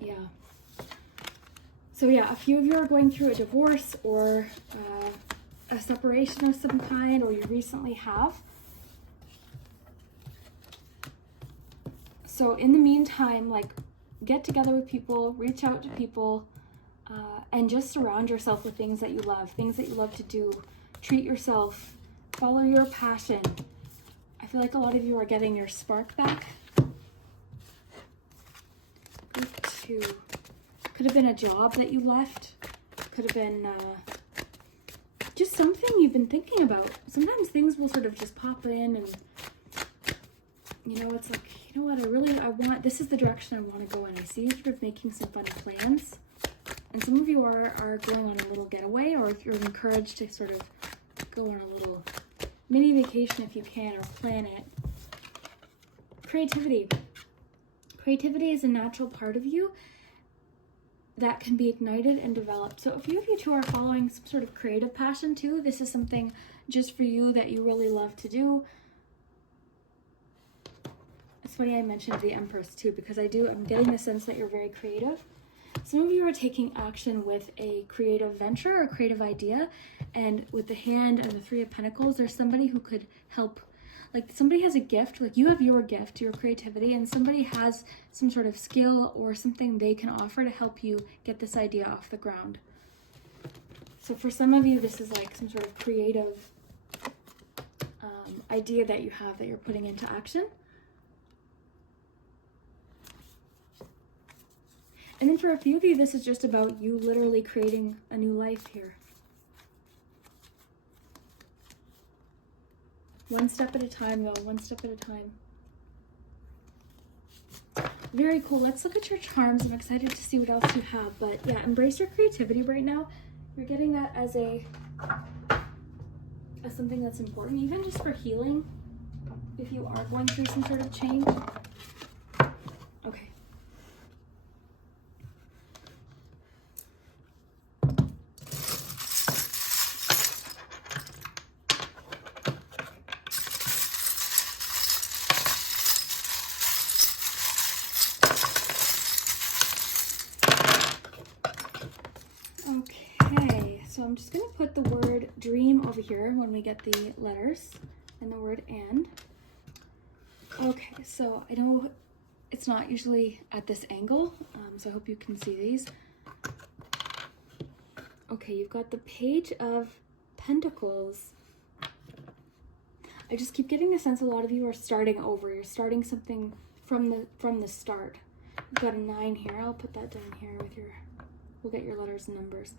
Yeah. So yeah, a few of you are going through a divorce or a separation of some kind, or you recently have. So in the meantime, get together with people, reach out to people, and just surround yourself with things that you love to do. Treat yourself, follow your passion. I feel like a lot of you are getting your spark back. Group 2. Could have been a job that you left. Could have been just something you've been thinking about. Sometimes things will sort of just pop in and, it's you know what, this is the direction I want to go in. I see you sort of making some fun plans. And some of you are going on a little getaway, or if you're encouraged to sort of go on a little mini vacation if you can, or plan it. Creativity. Creativity is a natural part of you that can be ignited and developed. So a few of you too are following some sort of creative passion too. This is something just for you that you really love to do. It's funny I mentioned the Empress too, because I'm getting the sense that you're very creative. Some of you are taking action with a creative venture or creative idea, and with the Hand and the 3 of Pentacles, there's somebody who could help. Somebody has a gift, you have your gift, your creativity, and somebody has some sort of skill or something they can offer to help you get this idea off the ground. So for some of you, this is some sort of creative idea that you have that you're putting into action. And then for a few of you, this is just about you literally creating a new life here. One step at a time, though. One step at a time. Very cool. Let's look at your charms. I'm excited to see what else you have. But yeah, embrace your creativity right now. You're getting that as something that's important, even just for healing, if you are going through some sort of change. Okay. So I'm just going to put the word dream over here when we get the letters, and the word and. Okay, so I know it's not usually at this angle, so I hope you can see these. Okay, you've got the Page of Pentacles. I just keep getting the sense a lot of you are starting over. You're starting something from the start. You've got a 9 here. I'll put that down here with your We'll get your letters and numbers.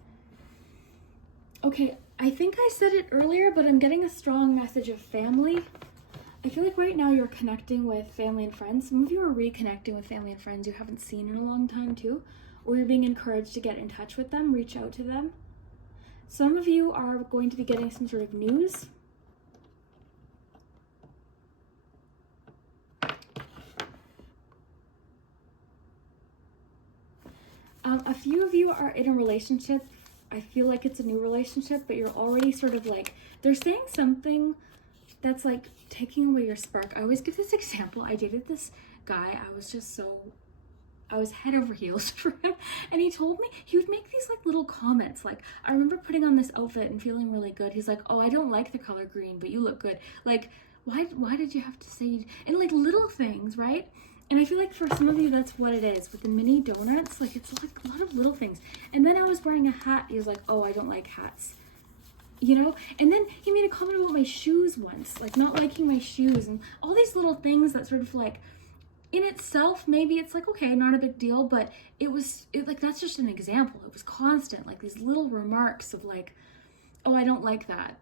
Okay, I think I said it earlier, but I'm getting a strong message of family. I feel like right now you're connecting with family and friends. Some of you are reconnecting with family and friends you haven't seen in a long time too, or you're being encouraged to get in touch with them, reach out to them. Some of you are going to be getting some sort of news. A few of you are in a relationship. I feel like it's a new relationship, but you're already sort of like, they're saying something that's like taking away your spark. I always give this example. I dated this guy. I was head over heels for him. And he told me, he would make these like little comments. Like, I remember putting on this outfit and feeling really good. He's like, oh, I don't like the color green, but you look good. Like, why did you have to say, and like little things, right? And I feel like for some of you, that's what it is. With the mini donuts, like it's like a lot of little things. And then I was wearing a hat. He was like, oh, I don't like hats. You know? And then he made a comment about my shoes once, like not liking my shoes and all these little things that sort of like, in itself, maybe it's like, okay, not a big deal, but it like, that's just an example. It was constant, like these little remarks of like, oh, I don't like that.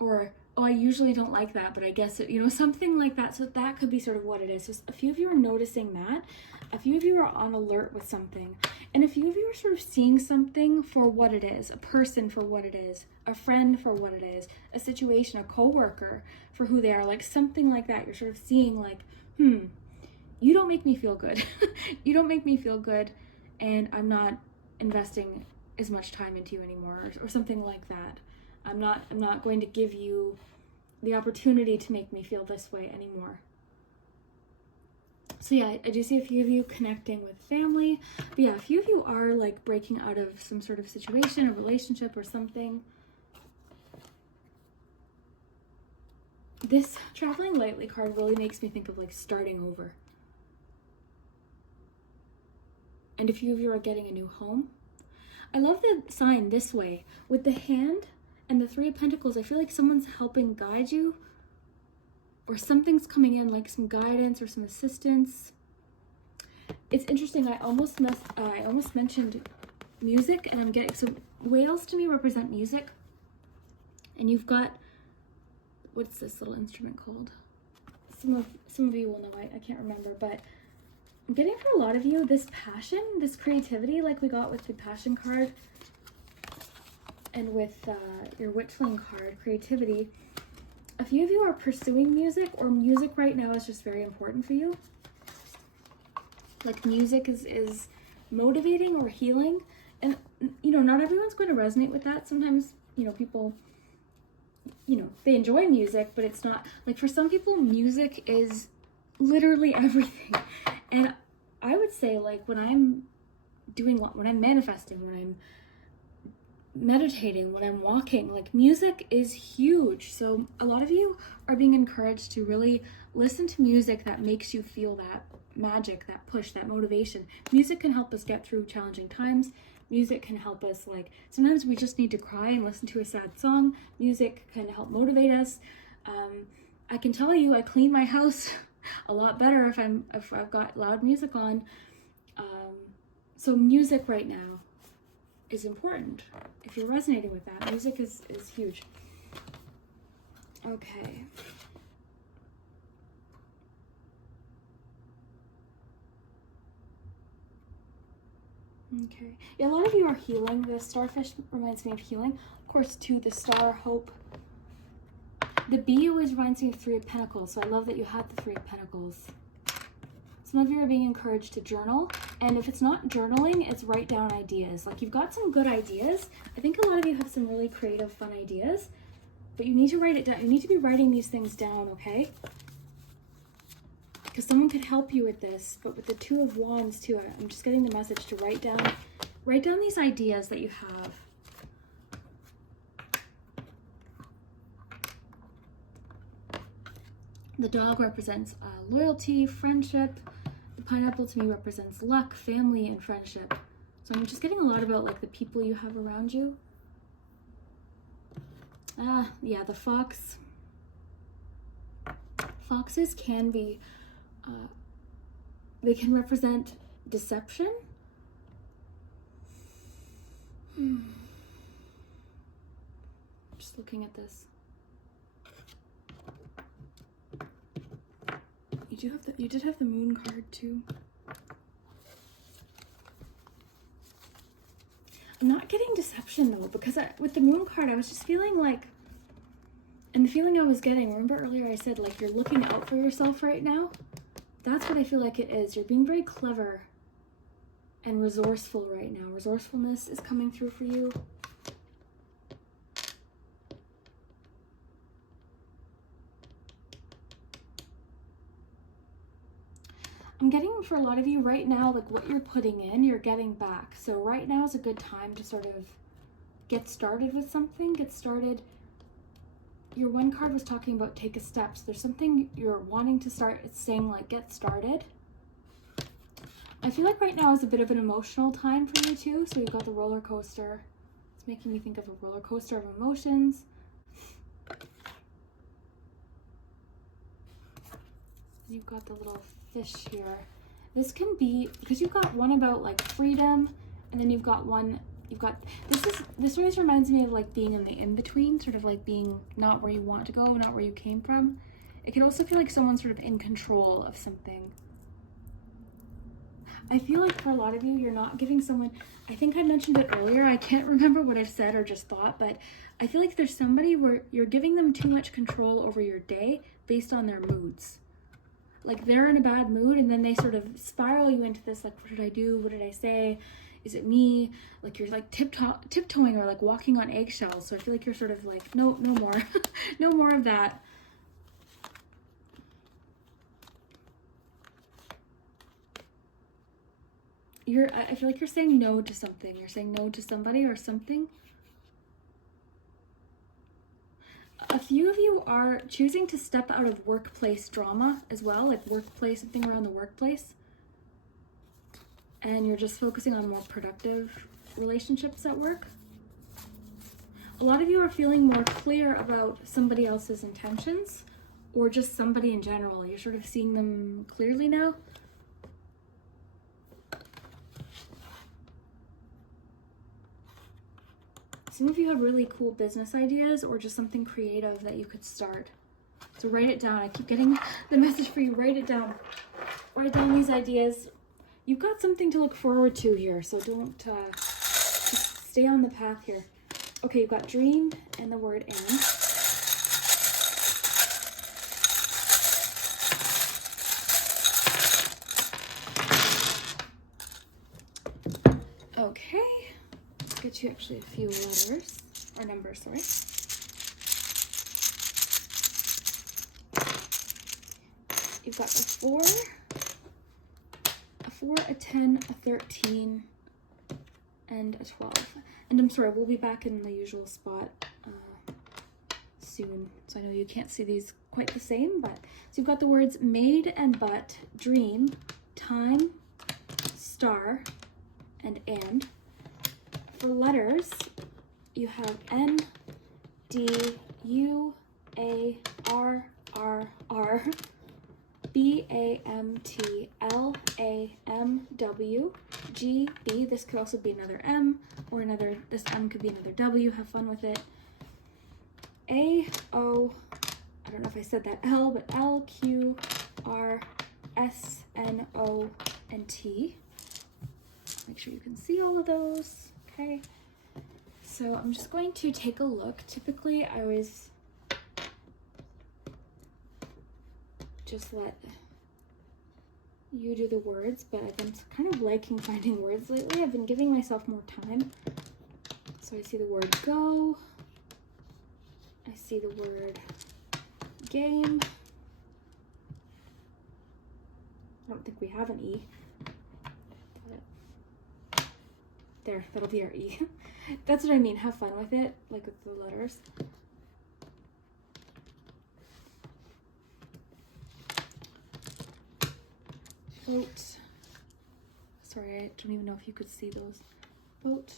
Or, oh, I usually don't like that, but I guess it, you know, something like that. So that could be sort of what it is. So a few of you are noticing that. A few of you are on alert with something. And a few of you are sort of seeing something for what it is, a person for what it is, a friend for what it is, a situation, a coworker for who they are, like something like that. You're sort of seeing like, you don't make me feel good. You don't make me feel good, and I'm not investing as much time into you anymore, or something like that. I'm not going to give you the opportunity to make me feel this way anymore. So yeah, I do see a few of you connecting with family, but yeah, a few of you are like breaking out of some sort of situation, a relationship or something. This traveling lightly card really makes me think of like starting over. And a few of you are getting a new home. I love the sign this way with the hand and the 3 of Pentacles. I feel like someone's helping guide you, or something's coming in, like some guidance or some assistance. It's interesting. I almost mentioned music, and I'm getting, so whales to me represent music. And you've got, what's this little instrument called? Some of you will know. I can't remember, but I'm getting for a lot of you this passion, this creativity, like we got with the passion card and with your witchling card, creativity. A few of you are pursuing music, or music right now is just very important for you. Like music is motivating or healing. And, you know, not everyone's going to resonate with that. Sometimes, you know, people, you know, they enjoy music, but it's not, like for some people, music is literally everything. And I would say, like, when I'm manifesting, when I'm meditating, when I'm walking, like music is huge. So a lot of you are being encouraged to really listen to music that makes you feel that magic, that push, that motivation. Music can help us get through challenging times. Music can help us, like, sometimes we just need to cry and listen to a sad song. Music can help motivate us. I can tell you, I clean my house a lot better if I've got loud music on. So music right now is important. If you're resonating with that, music is huge. Okay. Okay. Yeah, a lot of you are healing. The starfish reminds me of healing. Of course, too, the star, hope. The bee always reminds me of 3 of Pentacles, so I love that you had the 3 of Pentacles. Some of you are being encouraged to journal, and if it's not journaling, it's write down ideas. Like, you've got some good ideas. I think a lot of you have some really creative, fun ideas, but you need to write it down. You need to be writing these things down, okay? Because someone could help you with this, but with the 2 of Wands too, I'm just getting the message to write down these ideas that you have. The dog represents loyalty, friendship. The pineapple to me represents luck, family, and friendship. So I'm just getting a lot about like the people you have around you. Yeah, the fox. Foxes can be, they can represent deception. Just looking at this. You did have the moon card too. I'm not getting deception though, because with the moon card, I was just feeling like, and the feeling I was getting, remember earlier I said like you're looking out for yourself right now? That's what I feel like it is. You're being very clever and resourceful right now. Resourcefulness is coming through for you. I'm getting for a lot of you right now, like what you're putting in, you're getting back. So right now is a good time to sort of get started with something, get started. Your one card was talking about take a step. So there's something you're wanting to start. It's saying like get started. I feel like right now is a bit of an emotional time for you too. So you've got the roller coaster. It's making me think of a roller coaster of emotions. You've got the little fish here. This can be, because you've got one about like freedom, and then you've got one, this always reminds me of like being in the in-between, sort of like being not where you want to go, not where you came from. It can also feel like someone's sort of in control of something. I feel like for a lot of you, you're not giving someone, I think I mentioned it earlier, I can't remember what I've said or just thought, but I feel like there's somebody where you're giving them too much control over your day based on their moods. Like they're in a bad mood and then they sort of spiral you into this, like, what did I do? What did I say? Is it me? Like you're like tiptoeing or like walking on eggshells. So I feel like you're sort of like, no more, no more of that. I feel like you're saying no to something. You're saying no to somebody or something. A few of you are choosing to step out of workplace drama as well, like workplace, something around the workplace. And you're just focusing on more productive relationships at work. A lot of you are feeling more clear about somebody else's intentions or just somebody in general. You're sort of seeing them clearly now. Some of you have really cool business ideas or just something creative that you could start. So write it down. I keep getting the message for you. Write it down. Write down these ideas. You've got something to look forward to here, so don't just stay on the path here. Okay, you've got dream and the word and. Okay. Get you actually a few letters or numbers, sorry. You've got a 4, a 10, a 13, and a 12. And I'm sorry, we'll be back in the usual spot soon. So I know you can't see these quite the same, but so you've got the words made and but, dream, time, star, and. For letters, you have N, D, U, A, R, R, R, B, A, M, T, L, A, M, W, G, B. This could also be another M or this M could be another W. Have fun with it. A, O, I don't know if I said that, L, but L, Q, R, S, N, O, and T. Make sure you can see all of those. Okay, so I'm just going to take a look. Typically, I always just let you do the words, but I've been kind of liking finding words lately. I've been giving myself more time. So I see the word go. I see the word game. I don't think we have an E. There, that'll be our E. That's what I mean, have fun with it, like with the letters. Boat. Sorry, I don't even know if you could see those. Boat.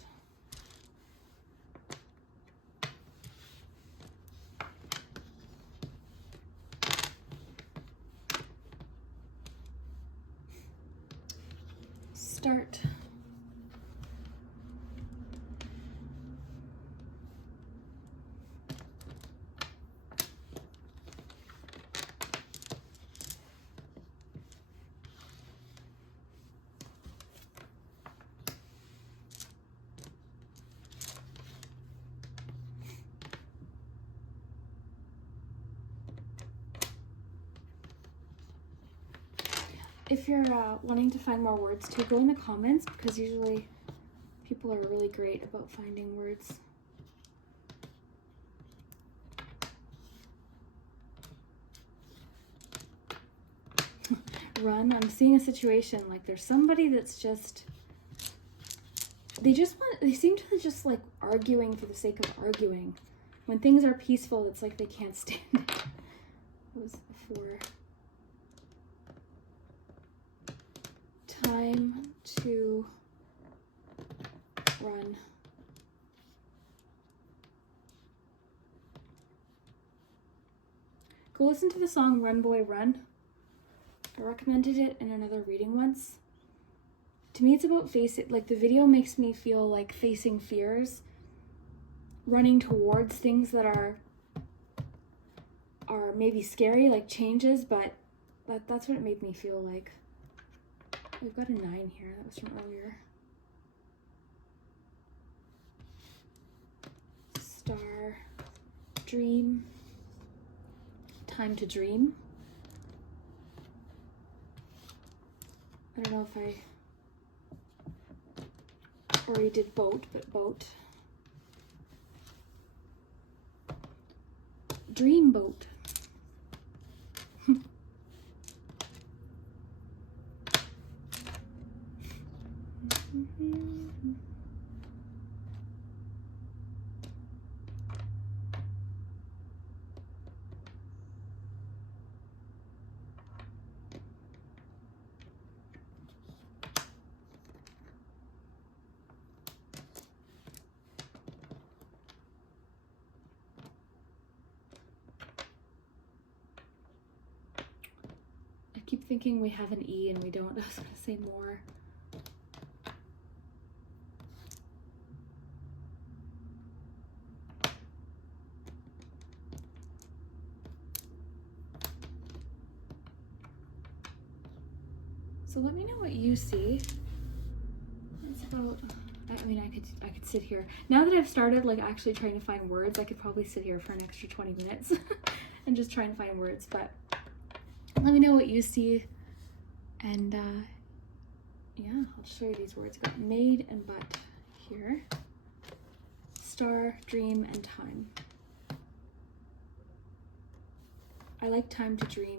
Start. if you're wanting to find more words too, go in the comments, because usually people are really great about finding words. Run. I'm seeing a situation like there's somebody that's just, they seem to just like arguing for the sake of arguing. When things are peaceful, it's like they can't stand it. What was before? Time to run. Go listen to the song Run Boy Run. I recommended it in another reading once. To me, it's about like the video makes me feel like facing fears, running towards things that are maybe scary, like changes, but that's what it made me feel like. We've got a 9 here, that was from earlier. Star, dream, time to dream. I don't know if I already did boat, but boat. Dream boat. I keep thinking we have an E and we don't. I was going to say more. So let me know what you see. It's about, I mean, I could sit here. Now that I've started like actually trying to find words, I could probably sit here for an extra 20 minutes and just try and find words, but let me know what you see. And yeah, I'll show you these words. Got made and but here. Star, dream, and time. I like time to dream.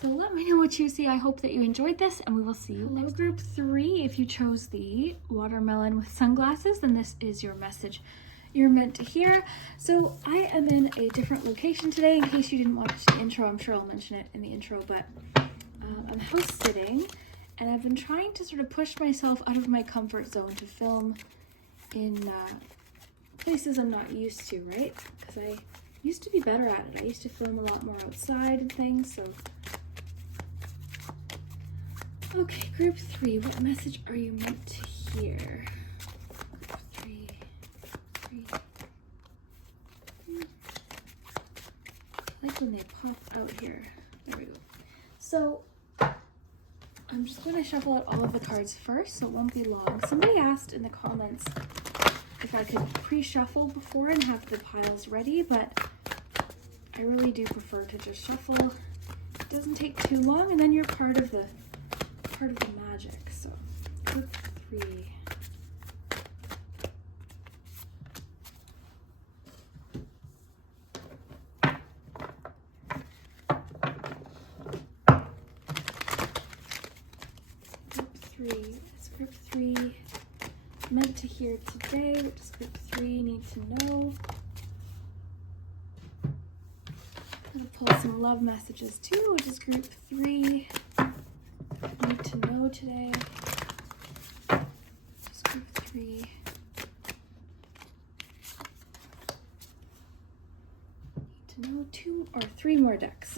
So let me know what you see. I hope that you enjoyed this, and we will see you next. Group 3, if you chose the watermelon with sunglasses, then this is your message you're meant to hear. So I am in a different location today. In case you didn't watch the intro, I'm sure I'll mention it in the intro, but I'm house sitting, and I've been trying to sort of push myself out of my comfort zone to film in places I'm not used to, right? Because I used to be better at it. I used to film a lot more outside and things, so. Okay, group 3, what message are you meant to hear? Group 3. I like when they pop out here. There we go. So, I'm just going to shuffle out all of the cards first, so it won't be long. Somebody asked in the comments if I could pre-shuffle before and have the piles ready, but I really do prefer to just shuffle. It doesn't take too long, and then you're part of the magic. So, group 3. It's group 3 meant to hear today. What does group 3 need to know? I'm going to pull some love messages too. What does group 3 need to know today? Just group 3. Need to know 2 or 3 more decks.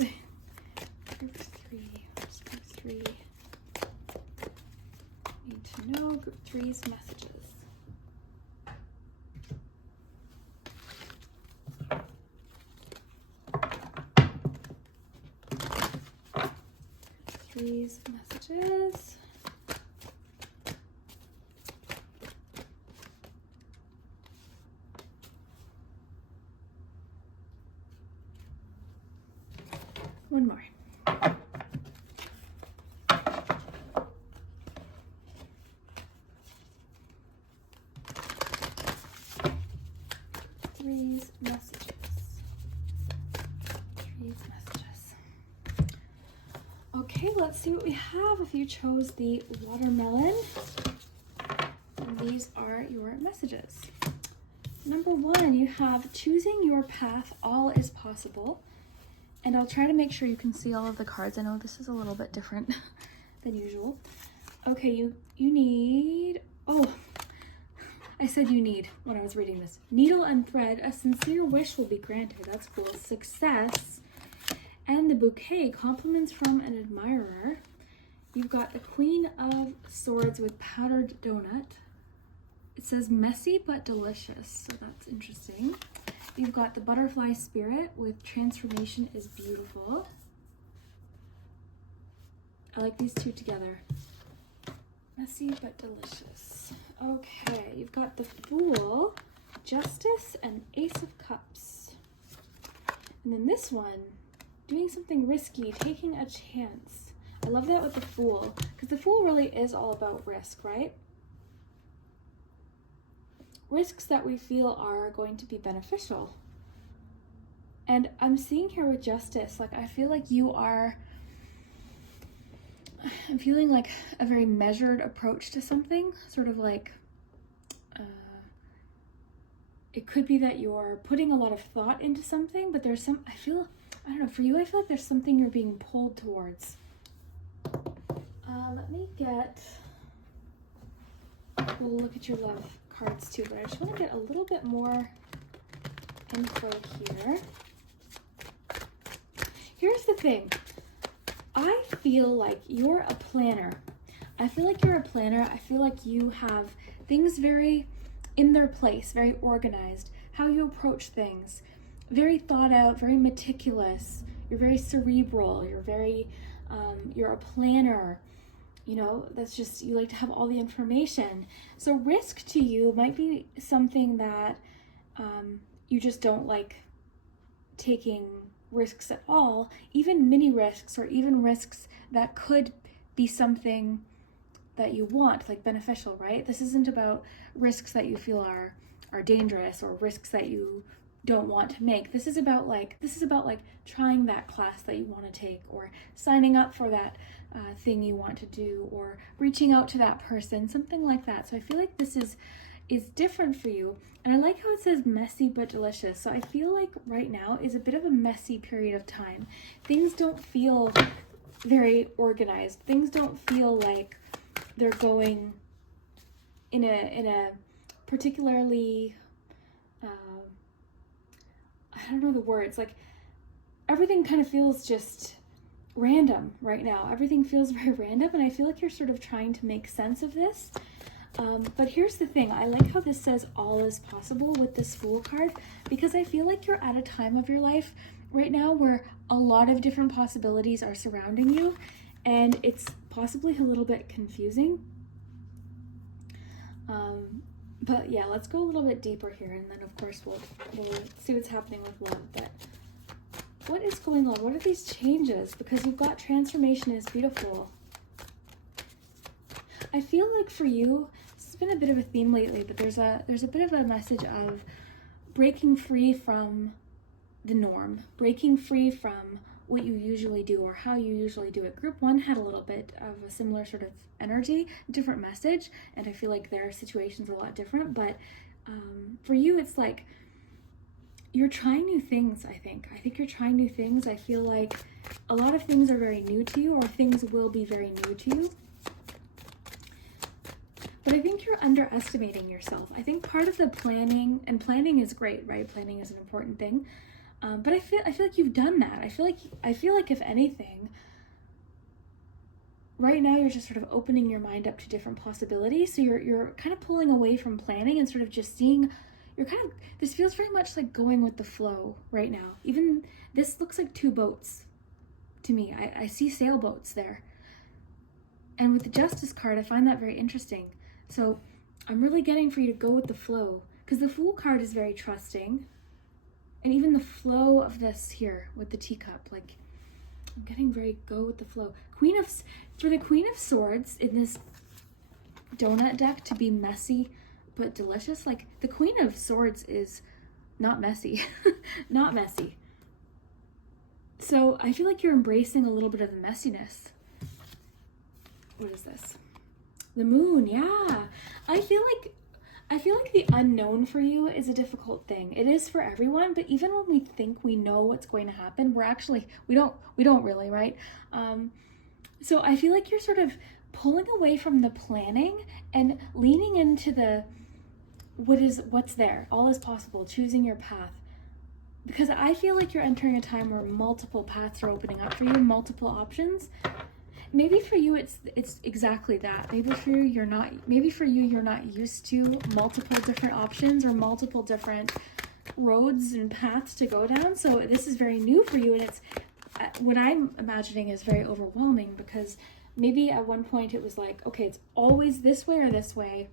Group 3. Just group 3. Need to know group 3's messages. These messages. One more. Okay, let's see what we have if you chose the watermelon. And these are your messages. Number 1, you have choosing your path, all is possible. And I'll try to make sure you can see all of the cards. I know this is a little bit different than usual. Okay, you need, oh, I said you need when I was reading this. Needle and thread, a sincere wish will be granted. That's cool. Success. And the bouquet, compliments from an admirer. You've got the Queen of Swords with powdered donut. It says messy but delicious, so that's interesting. You've got the butterfly spirit with transformation is beautiful. I like these two together. Messy but delicious. Okay, you've got the Fool, Justice, and Ace of Cups. And then this one, doing something risky, taking a chance. I love that with the Fool, because the Fool really is all about risk, right? Risks that we feel are going to be beneficial. And I'm seeing here with Justice, like I feel like I'm feeling like a very measured approach to something, sort of like, it could be that you're putting a lot of thought into something, but there's some, I don't know, for you, I feel like there's something you're being pulled towards. Let me get, we'll look at your love cards too, but I just want to get a little bit more info here. Here's the thing. I feel like you're a planner. I feel like you're a planner. I feel like you have things very in their place, very organized. How you approach things, very thought out, very meticulous. You're very cerebral. You're a planner. You know, that's just, you like to have all the information. So risk to you might be something that you just don't like taking risks at all, even mini risks or even risks that could be something that you want, like beneficial, right? This isn't about risks that you feel are dangerous or risks that you don't want to make. This is about like trying that class that you want to take, or signing up for that thing you want to do, or reaching out to that person, something like that. So I feel like this is different for you. And I like how it says messy but delicious. So I feel like right now is a bit of a messy period of time. Things don't feel very organized. Things don't feel like they're going in a particularly, I don't know the words, like everything kind of feels just random right now. Everything feels very random, and I feel like you're sort of trying to make sense of this. But here's the thing. I like how this says all is possible with this Fool card, because I feel like you're at a time of your life right now where a lot of different possibilities are surrounding you, and it's possibly a little bit confusing. But yeah, let's go a little bit deeper here, and then of course we'll see what's happening with love. But what is going on? What are these changes? Because you've got transformation is beautiful. I feel like for you, this has been a bit of a theme lately, but there's a bit of a message of breaking free from the norm, breaking free from what you usually do or how you usually do it. Group 1 had a little bit of a similar sort of energy, different message, and I feel like their situation's a lot different, but for you, it's like you're trying new things, I think you're trying new things. I feel like a lot of things are very new to you, or things will be very new to you. But I think you're underestimating yourself. I think part of the planning, and planning is great, right? Planning is an important thing. But I feel like you've done that. I feel like if anything, right now you're just sort of opening your mind up to different possibilities. So you're kind of pulling away from planning and sort of just seeing. This feels very much like going with the flow right now. Even this looks like 2 boats to me. I see sailboats there. And with the Justice card, I find that very interesting. So I'm really getting for you to go with the flow, because the Fool card is very trusting. And even the flow of this here with the teacup, like I'm getting very go with the flow. For the Queen of Swords in this donut deck to be messy but delicious, like the Queen of Swords is not messy, not messy. So I feel like you're embracing a little bit of the messiness. what is this? The moon, yeah. I feel like the unknown for you is a difficult thing. It is for everyone, but even when we think we know what's going to happen, we don't really, right? So I feel like you're sort of pulling away from the planning and leaning into the what's there. All is possible, choosing your path. Because I feel like you're entering a time where multiple paths are opening up for you, multiple options. Maybe for you it's exactly that. Maybe for you you're not used to multiple different options or multiple different roads and paths to go down. So this is very new for you, and it's what I'm imagining is very overwhelming, because maybe at one point it was like, okay, it's always this way or this way.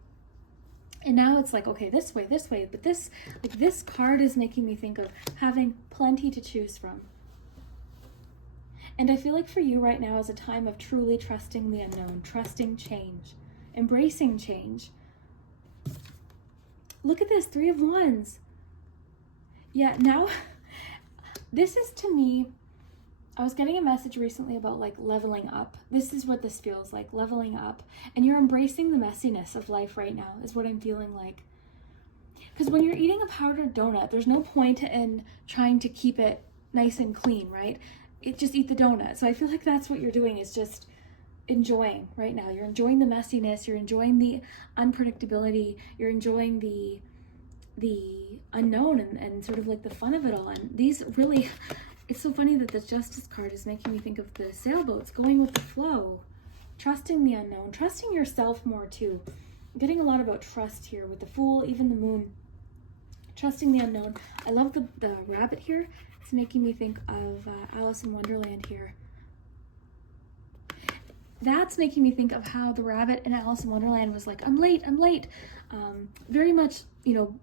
And now it's like, okay, this way, but this card is making me think of having plenty to choose from. And I feel like for you right now is a time of truly trusting the unknown, trusting change, embracing change. Look at this, 3 of Wands. Yeah, now, this is to me, I was getting a message recently about like leveling up. This is what this feels like, leveling up. And you're embracing the messiness of life right now, is what I'm feeling like. Because when you're eating a powdered donut, there's no point in trying to keep it nice and clean, right? Just eat the donut. So I feel like that's what you're doing, is just enjoying right now. You're enjoying the messiness, you're enjoying the unpredictability, you're enjoying the unknown and sort of like the fun of it all. And these really, it's so funny that the Justice card is making me think of the sailboats, going with the flow, trusting the unknown, trusting yourself more too. I'm getting a lot about trust here with the Fool, even the Moon, trusting the unknown. I love the rabbit here. It's making me think of Alice in Wonderland here. That's making me think of how the rabbit in Alice in Wonderland was like, I'm late. Very much, you know,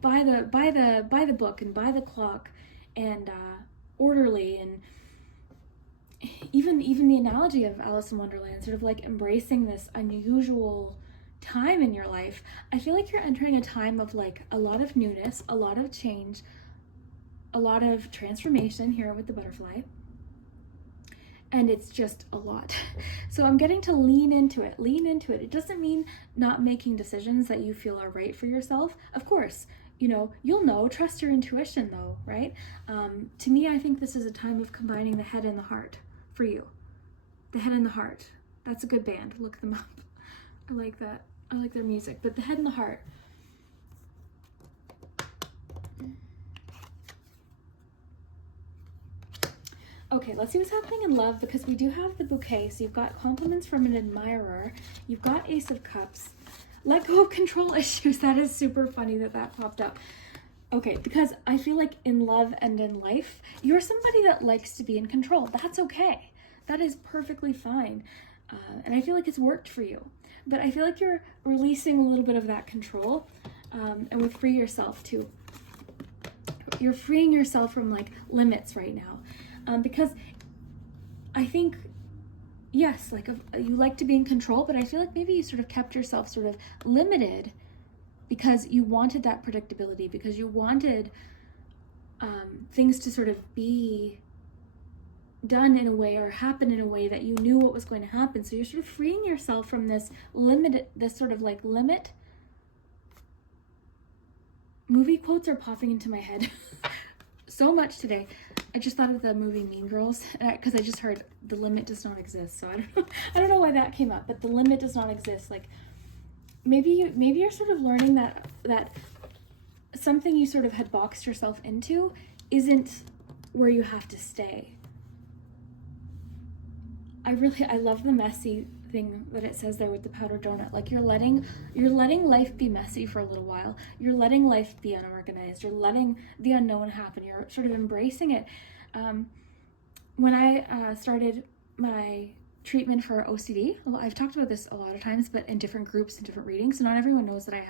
by the book and by the clock, and orderly, and even the analogy of Alice in Wonderland, sort of like embracing this unusual time in your life. I feel like you're entering a time of like a lot of newness, a lot of change, a lot of transformation here with the butterfly. And it's just a lot. So I'm getting to lean into it. It doesn't mean not making decisions that you feel are right for yourself. Of course, you know, you'll know, trust your intuition though, right? To me, I think this is a time of combining the head and the heart for you. The Head and the Heart. That's a good band. Look them up. I like that. I like their music. But the Head and the Heart. Okay, let's see what's happening in love, because we do have the Bouquet. So you've got compliments from an admirer. You've got Ace of Cups. Let go of control issues. That is super funny that popped up. Okay, because I feel like in love and in life, you're somebody that likes to be in control. That's okay. That is perfectly fine. And I feel like it's worked for you. But I feel like you're releasing a little bit of that control, and with Free Yourself too. You're freeing yourself from like limits right now. Because I think, yes, like you like to be in control, but I feel like maybe you sort of kept yourself sort of limited because you wanted that predictability, because you wanted things to sort of be done in a way or happen in a way that you knew what was going to happen. So you're sort of freeing yourself from this sort of like limit. Movie quotes are popping into my head so much today. I just thought of the movie Mean Girls, because I just heard the limit does not exist. So I don't know why that came up, but the limit does not exist. Like maybe you're sort of learning that something you sort of had boxed yourself into isn't where you have to stay. I love the messy thing that it says there with the powdered donut. Like you're letting life be messy for a little while. You're letting life be unorganized. You're letting the unknown happen. You're sort of embracing it. When I started my treatment for OCD, I've talked about this a lot of times, but in different groups and different readings, so not everyone knows that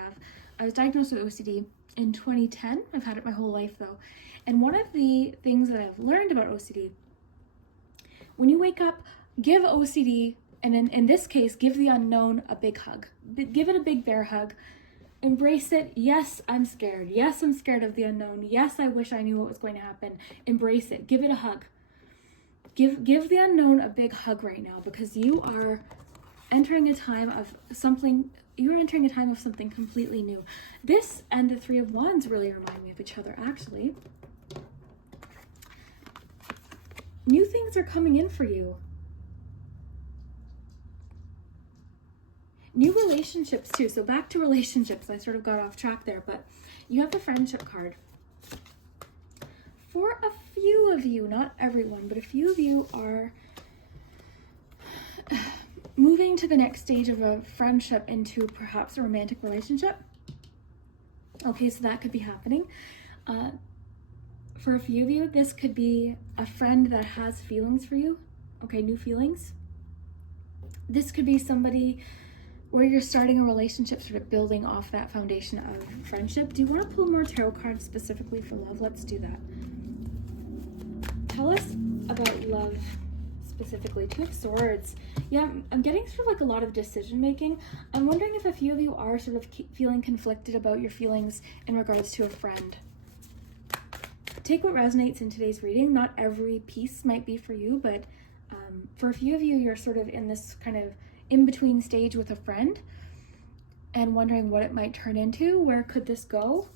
I was diagnosed with OCD in 2010. I've had it my whole life though. And one of the things that I've learned about OCD, when you wake up, give OCD, and in this case, give the unknown a big hug. Give it a big bear hug. Embrace it. Yes, I'm scared. Yes, I'm scared of the unknown. Yes, I wish I knew what was going to happen. Embrace it. Give it a hug. Give the unknown a big hug right now, because you are entering a time of something, you're entering a time of something completely new. This and the Three of Wands really remind me of each other, actually. New things are coming in for you. New relationships too. So back to relationships. I sort of got off track there, but you have the Friendship card. For a few of you, not everyone, but a few of you are moving to the next stage of a friendship into perhaps a romantic relationship. Okay, so that could be happening. For a few of you, this could be a friend that has feelings for you. Okay, new feelings. This could be somebody where you're starting a relationship, sort of building off that foundation of friendship. Do you want to pull more tarot cards specifically for love? Let's do that. Tell us about love specifically. Two of Swords. Yeah, I'm getting sort of like a lot of decision making. I'm wondering if a few of you are sort of feeling conflicted about your feelings in regards to a friend. Take what resonates in today's reading. Not every piece might be for you, but for a few of you, you're sort of in this kind of in-between stage with a friend and wondering what it might turn into. Where could this go?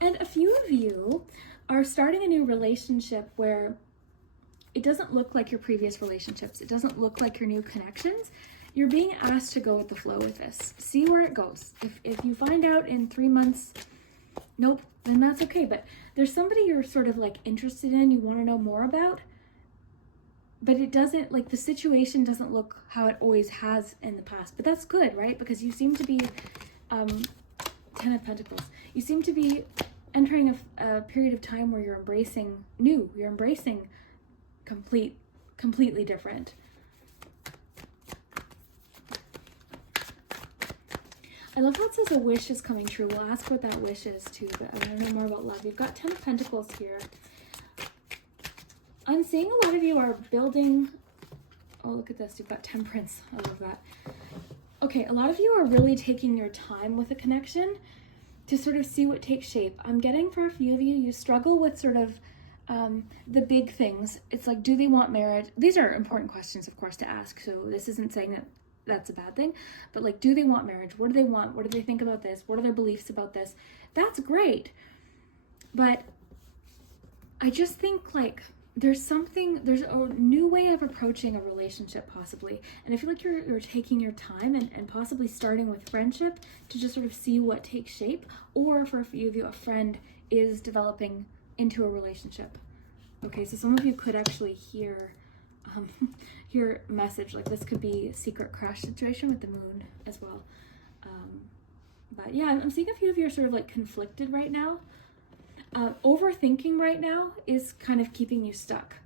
And a few of you are starting a new relationship where it doesn't look like your previous relationships. It doesn't look like your new connections. You're being asked to go with the flow with this. See where it goes. If you find out in 3 months, nope, then that's okay. But there's somebody you're sort of like interested in, you want to know more about, but it doesn't, like the situation doesn't look how it always has in the past. But that's good, right? Because you seem to be, 10 of Pentacles. You seem to be entering a period of time where you're embracing new. You're embracing completely different. I love how it says a wish is coming true. We'll ask what that wish is too, but I want to know more about love. You've got 10 of Pentacles here. I'm seeing a lot of you are building, oh, look at this. You've got Temperance. I love that. Okay, a lot of you are really taking your time with a connection to sort of see what takes shape. I'm getting for a few of you, you struggle with sort of the big things. It's like, do they want marriage? These are important questions, of course, to ask. So this isn't saying that that's a bad thing, but like, do they want marriage? What do they want? What do they think about this? What are their beliefs about this? That's great. But I just think like there's a new way of approaching a relationship possibly. And I feel like you're taking your time and possibly starting with friendship to just sort of see what takes shape. Or for a few of you, a friend is developing into a relationship. Okay, so some of you could actually hear your message. Like this could be a secret crush situation with the moon as well. But yeah, I'm seeing a few of you are sort of like conflicted right now. Overthinking right now is kind of keeping you stuck.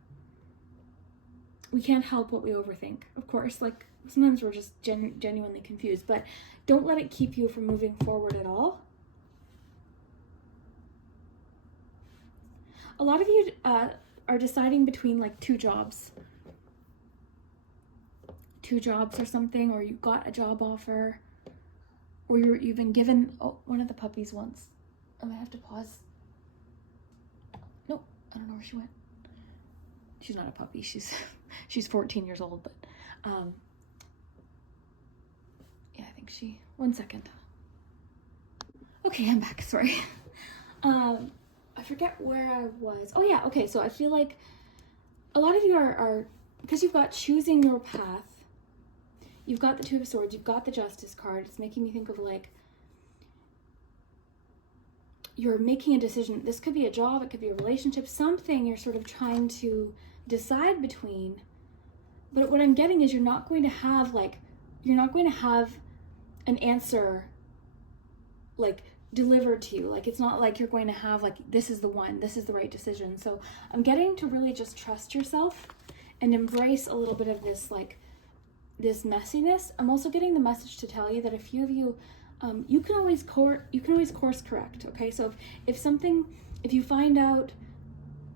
We can't help what we overthink, of course. Like sometimes we're just genuinely confused, but don't let it keep you from moving forward at all. A lot of you are deciding between like two jobs or something, or you got a job offer, or you've been given, oh, one of the puppies once. I might have to pause. Nope, I don't know where she went. She's not a puppy, she's 14 years old, but yeah, I think one second. Okay, I'm back, sorry. I forget where I was. Oh yeah, okay, so I feel like a lot of you are because you've got choosing your path, you've got the Two of Swords, you've got the Justice card. It's making me think of like you're making a decision. This could be a job, it could be a relationship, something you're sort of trying to decide between. But what I'm getting is you're not going to have an answer like delivered to you. Like it's not like you're going to have like, this is the one, this is the right decision. So I'm getting to really just trust yourself and embrace a little bit of this like this messiness. I'm also getting the message to tell you that a few of you, you can always course correct. Okay, so if you find out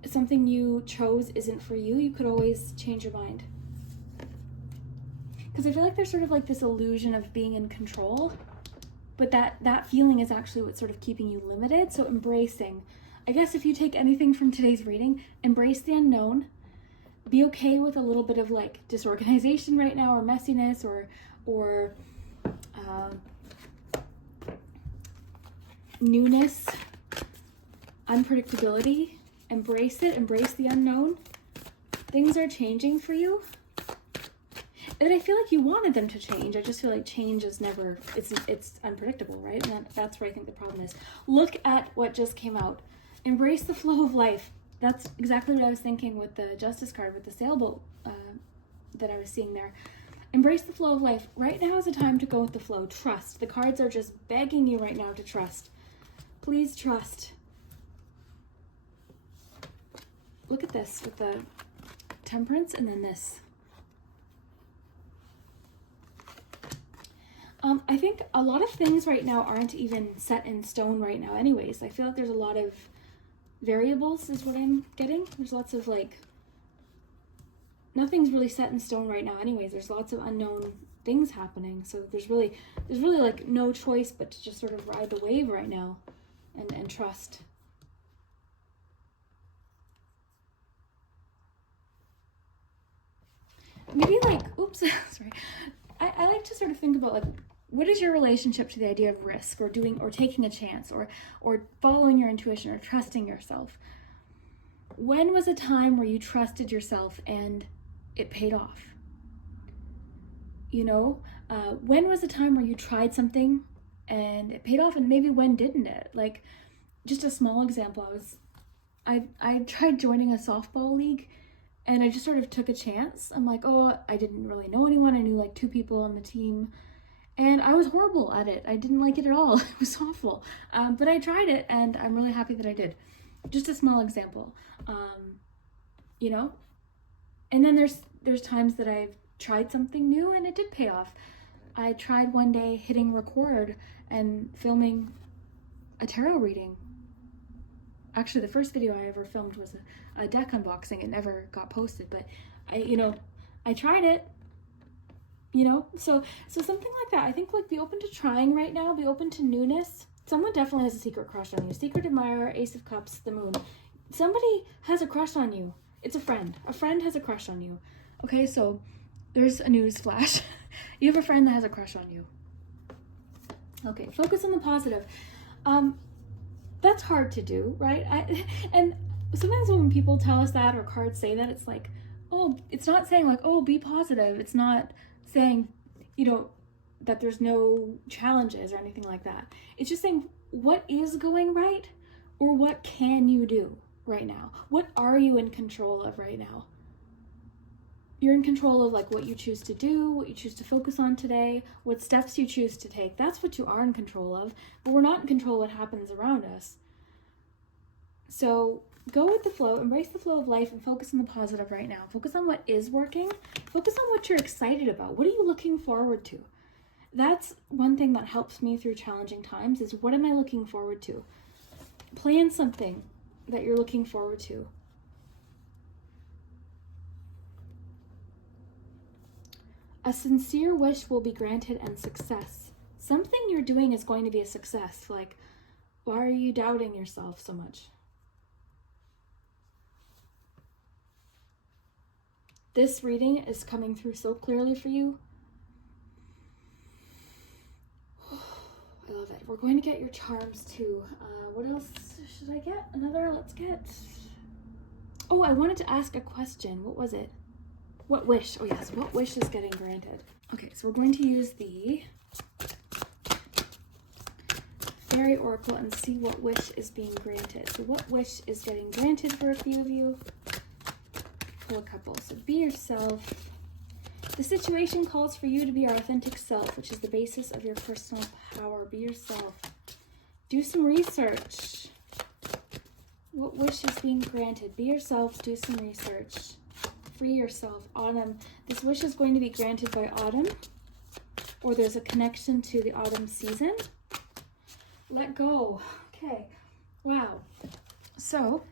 something you chose isn't for you, you could always change your mind. Because I feel like there's sort of like this illusion of being in control, but that feeling is actually what's sort of keeping you limited. So embracing, I guess if you take anything from today's reading, embrace the unknown, be okay with a little bit of like disorganization right now, or messiness, or newness, unpredictability. Embrace it, embrace the unknown. Things are changing for you. And I feel like you wanted them to change. I just feel like change is never, it's unpredictable, right? And that's where I think the problem is. Look at what just came out. Embrace the flow of life. That's exactly what I was thinking with the Justice card, with the sailboat that I was seeing there. Embrace the flow of life. Right now is a time to go with the flow. Trust. The cards are just begging you right now to trust. Please trust. Look at this with the Temperance and then this. I think a lot of things right now aren't even set in stone right now anyways. I feel like there's a lot of variables is what I'm getting. There's lots of like, nothing's really set in stone right now anyways. There's lots of unknown things happening. So there's really like no choice but to just sort of ride the wave right now and trust. Maybe like, oops, sorry. I like to sort of think about like, what is your relationship to the idea of risk, or doing, or taking a chance, or following your intuition, or trusting yourself? When was a time where you trusted yourself and it paid off? You know, when was a time where you tried something and it paid off, and maybe when didn't it? Like, just a small example, I tried joining a softball league, and I just sort of took a chance. I'm like, oh, I didn't really know anyone. I knew like 2 people on the team. And I was horrible at it. I didn't like it at all. It was awful. But I tried it, and I'm really happy that I did. Just a small example, you know? And then there's times that I've tried something new and it did pay off. I tried one day hitting record and filming a tarot reading. Actually, the first video I ever filmed was a deck unboxing. It never got posted, but I tried it. You know, so something like that. I think like be open to trying right now, be open to newness. Someone definitely has a secret crush on you. Secret admirer, Ace of Cups, the Moon. Somebody has a crush on you. It's a friend. A friend has a crush on you. Okay, so there's a news flash. You have a friend that has a crush on you. Okay, focus on the positive. That's hard to do, right? And sometimes when people tell us that, or cards say that, it's like, oh, it's not saying like, oh, be positive. It's not saying, you know, that there's no challenges or anything like that. It's just saying what is going right, or what can you do right now? What are you in control of right now? You're in control of like what you choose to do, what you choose to focus on today, what steps you choose to take. That's what you are in control of, but we're not in control of what happens around us. So go with the flow, embrace the flow of life, and focus on the positive right now. Focus on what is working. Focus on what you're excited about. What are you looking forward to? That's one thing that helps me through challenging times, is what am I looking forward to? Plan something that you're looking forward to. A sincere wish will be granted, and success. Something you're doing is going to be a success. Like, why are you doubting yourself so much? This reading is coming through so clearly for you. I love it. We're going to get your charms too. What else should I get? Let's get... Oh, I wanted to ask a question. What was it? What wish? Oh yes, what wish is getting granted? Okay, so we're going to use the Fairy Oracle and see what wish is being granted. So what wish is getting granted for a few of you? A couple. So be yourself. The situation calls for you to be your authentic self, which is the basis of your personal power. Be yourself. Do some research. What wish is being granted? Be yourself. Do some research. Free yourself. Autumn. This wish is going to be granted by autumn, or there's a connection to the autumn season. Let go. Okay. Wow. So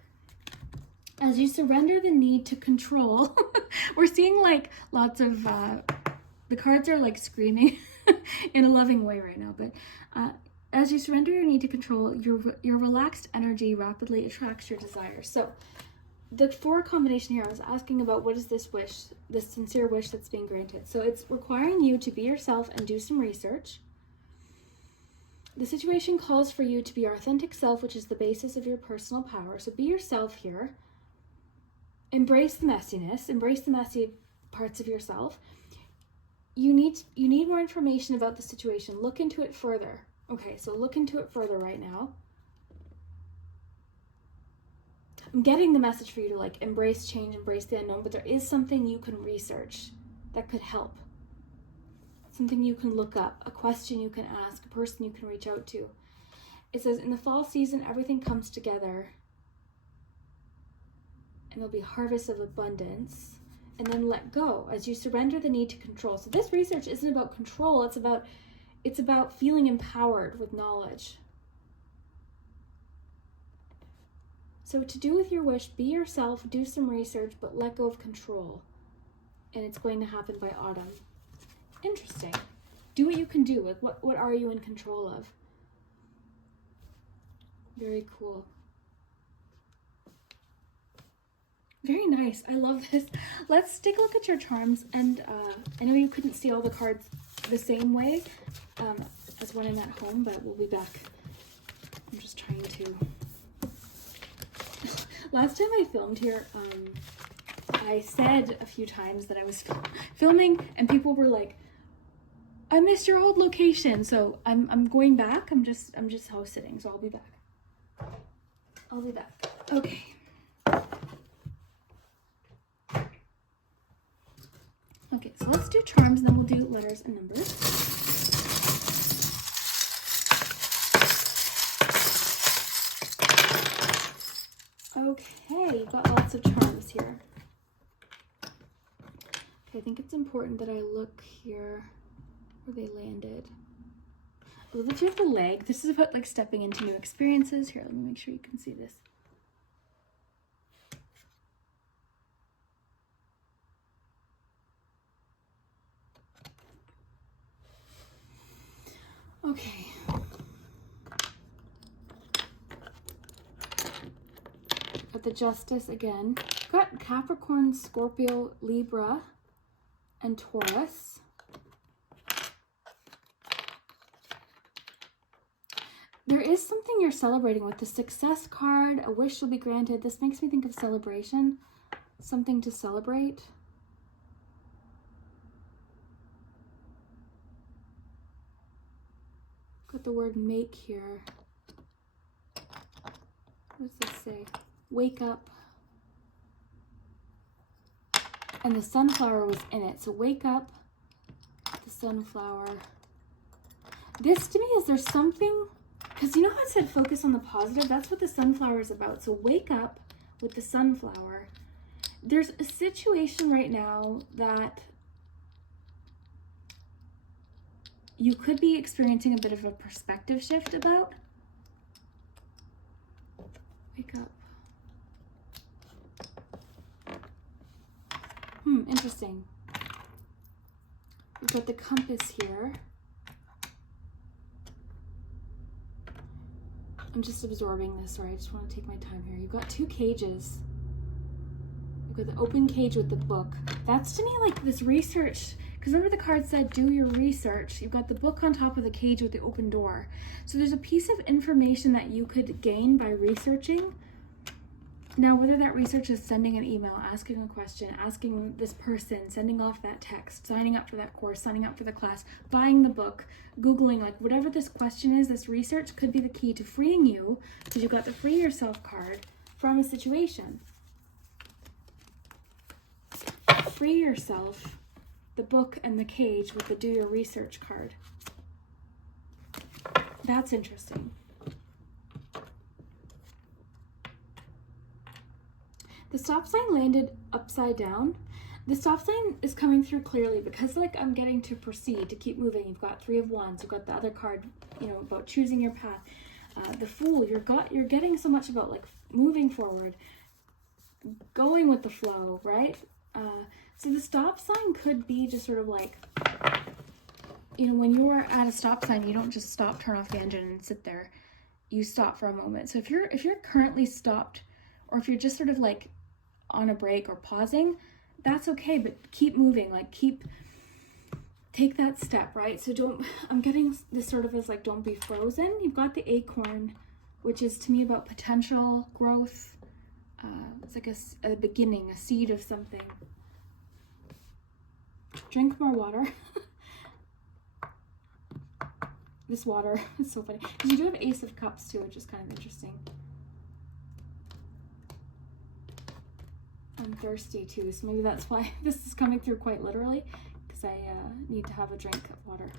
as you surrender the need to control, we're seeing like lots of, the cards are like screaming in a loving way right now, but as you surrender your need to control, your relaxed energy rapidly attracts your desires. So the 4 combination here, I was asking about what is this wish, this sincere wish that's being granted. So it's requiring you to be yourself and do some research. The situation calls for you to be your authentic self, which is the basis of your personal power. So be yourself here. Embrace the messiness, embrace the messy parts of yourself. You need more information about the situation. Look into it further. Okay, so look into it further right now. I'm getting the message for you to like embrace change, embrace the unknown, but there is something you can research that could help. Something you can look up, a question you can ask, a person you can reach out to. It says, in the fall season, everything comes together and there'll be harvests of abundance. And then let go as you surrender the need to control. So this research isn't about control, it's about feeling empowered with knowledge. So to do with your wish, be yourself, do some research, but let go of control. And it's going to happen by autumn. Interesting. Do what you can do. Like what are you in control of? Very cool. Very nice. I love this. Let's take a look at your charms. And I know you couldn't see all the cards the same way as when I'm at home, but we'll be back. I'm just trying to... Last time I filmed here, I said a few times that I was filming and people were like, I missed your old location. So I'm going back. I'm just house sitting, so I'll be back. I'll be back. Okay. Okay, so let's do charms, and then we'll do letters and numbers. Okay, you've got lots of charms here. Okay, I think it's important that I look here where they landed. I love that you have the leg. This is about like stepping into new experiences. Here, let me make sure you can see this. Okay. Got the Justice again. Got Capricorn, Scorpio, Libra, and Taurus. There is something you're celebrating with the Success card. A wish will be granted. This makes me think of celebration. Something to celebrate. Got the word make here. What does this say? Wake up. And the sunflower was in it. So wake up, the sunflower. This to me is there's something, because you know how it said focus on the positive? That's what the sunflower is about. So wake up with the sunflower. There's a situation right now that you could be experiencing a bit of a perspective shift about. Wake up. Interesting. We've got the compass here. I'm just absorbing this, sorry, I just want to take my time here. You've got 2 cages. You've got the open cage with the book. That's to me like this research, because remember the card said do your research. You've got the book on top of the cage with the open door. So there's a piece of information that you could gain by researching. Now, whether that research is sending an email, asking a question, asking this person, sending off that text, signing up for that course, signing up for the class, buying the book, Googling, like whatever this question is, this research could be the key to freeing you, because you've got the free yourself card from a situation. Free yourself, the book and the cage with the do your research card. That's interesting. The stop sign landed upside down. The stop sign is coming through clearly because like I'm getting to proceed, to keep moving. You've got 3 of Wands. You've got the other card, you know, about choosing your path. The Fool, you're getting so much about like moving forward, going with the flow, right? So the stop sign could be just sort of like, you know, when you're at a stop sign, you don't just stop, turn off the engine and sit there. You stop for a moment. So if you're currently stopped, or if you're just sort of like on a break or pausing, that's okay, but keep moving, like take that step, right? So I'm getting this sort of as like, don't be frozen. You've got the acorn, which is to me about potential growth. It's like a beginning, a seed of something. Drink more water. This water is so funny. Because you do have Ace of Cups too, which is kind of interesting. I'm thirsty too, so maybe that's why this is coming through quite literally, because I need to have a drink of water.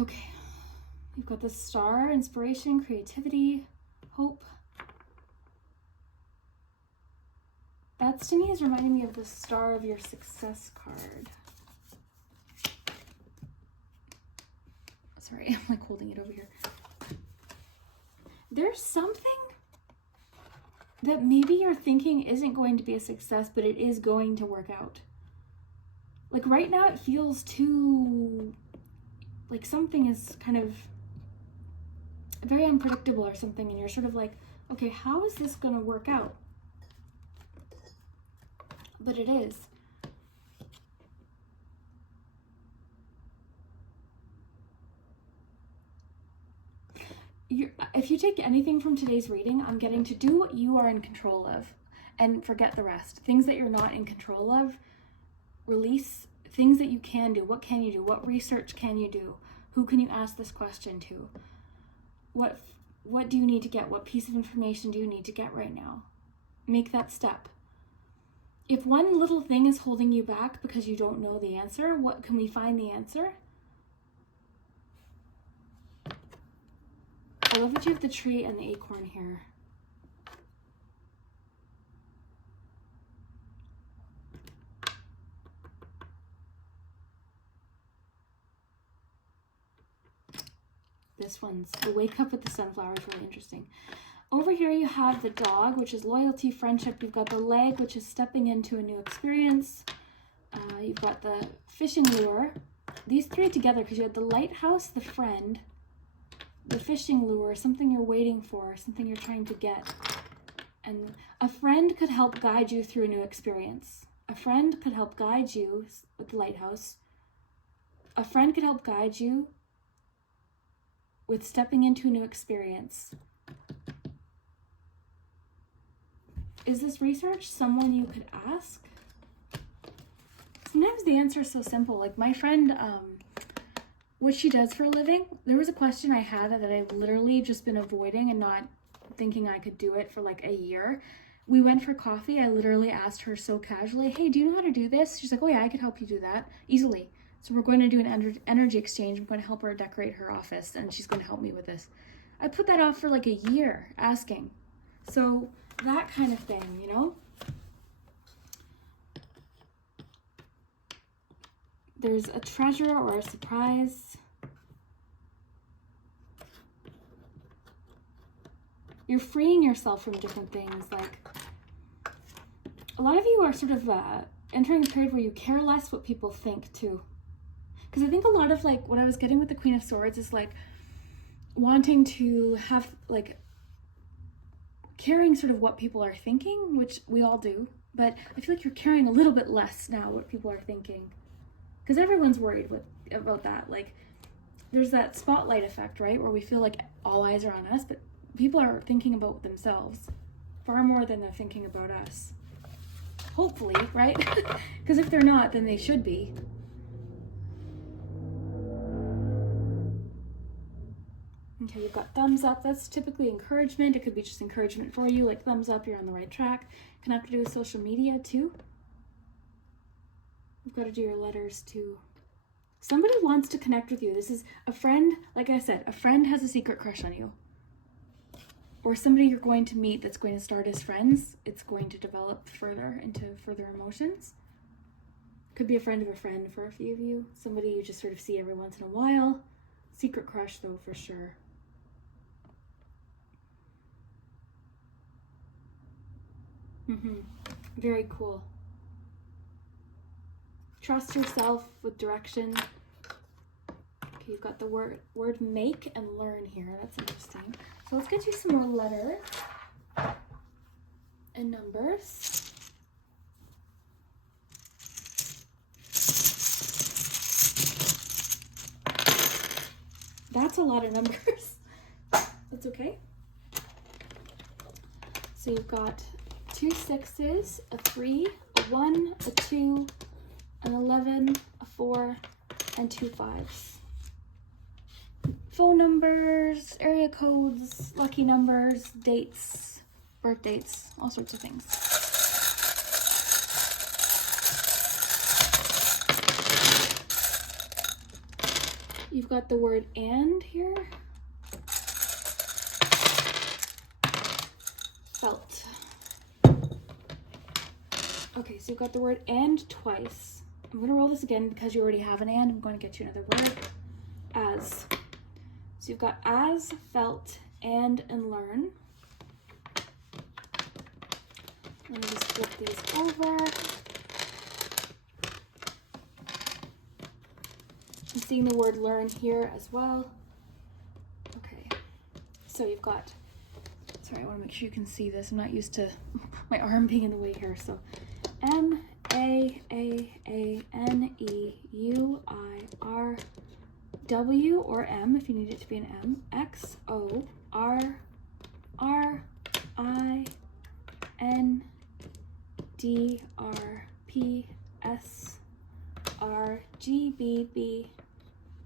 Okay. You've got the Star, inspiration, creativity, hope. That's to me is reminding me of the Star of your Success card. Sorry, I'm like holding it over here. There's something that maybe you're thinking isn't going to be a success, but it is going to work out. Like right now it feels too, like something is kind of very unpredictable or something, and you're sort of like, okay, how is this going to work out? But it is. If you take anything from today's reading, I'm getting to do what you are in control of and forget the rest. Things that you're not in control of, release. Things that you can do. What can you do? What research can you do? Who can you ask this question to? What do you need to get? What piece of information do you need to get right now? Make that step. If one little thing is holding you back because you don't know the answer, what can we find the answer? I love that you have the tree and the acorn here. This one's the wake up with the sunflower is really interesting. Over here you have the dog, which is loyalty, friendship. You've got the leg, which is stepping into a new experience. You've got the fishing lure. These three together, because you had the lighthouse, the friend, the fishing lure, something you're waiting for, something you're trying to get. And a friend could help guide you through a new experience. A friend could help guide you with the lighthouse. A friend could help guide you with stepping into a new experience. Is this research someone you could ask? Sometimes the answer is so simple. Like my friend, what she does for a living, there was a question I had that I've literally just been avoiding and not thinking I could do it for like a year. We went for coffee. I literally asked her so casually, hey, do you know how to do this? She's like, oh yeah, I could help you do that easily. So we're going to do an energy exchange. I'm going to help her decorate her office, and she's going to help me with this. I put that off for like a year asking. So that kind of thing, you know? There's a treasure or a surprise. You're freeing yourself from different things. Like, a lot of you are sort of entering a period where you care less what people think too. Because I think a lot of like what I was getting with the Queen of Swords is like wanting to have like caring sort of what people are thinking, which we all do, but I feel like you're caring a little bit less now what people are thinking, because everyone's worried about that. Like there's that spotlight effect, right, where we feel like all eyes are on us, but people are thinking about themselves far more than they're thinking about us, hopefully, right? Because if they're not, then they should be. Okay, you've got thumbs up. That's typically encouragement. It could be just encouragement for you, like thumbs up, you're on the right track. Can have to do with social media too. You've got to do your letters too. Somebody wants to connect with you. This is a friend, like I said, a friend has a secret crush on you. Or somebody you're going to meet that's going to start as friends. It's going to develop further into further emotions. Could be a friend of a friend for a few of you. Somebody you just sort of see every once in a while. Secret crush though, for sure. Very cool. Trust yourself with direction. Okay, you've got the word make and learn here. That's interesting. So let's get you some more letters and numbers. That's a lot of numbers. That's okay. So you've got 2 6s, a 3, a 1, a 2, an 11, a 4, and 2 5s. Phone numbers, area codes, lucky numbers, dates, birth dates, all sorts of things. You've got the word and here. Felt. Okay, so you've got the word and twice. I'm going to roll this again because you already have an and. I'm going to get you another word. As. So you've got as, felt, and learn. Let me just flip these over. I'm seeing the word learn here as well. Okay, so you've got, sorry, I want to make sure you can see this. I'm not used to my arm being in the way here. So M-A-A-A-N-E-U-I-R W or M if you need it to be an M, X O R R I N D R P S R G B B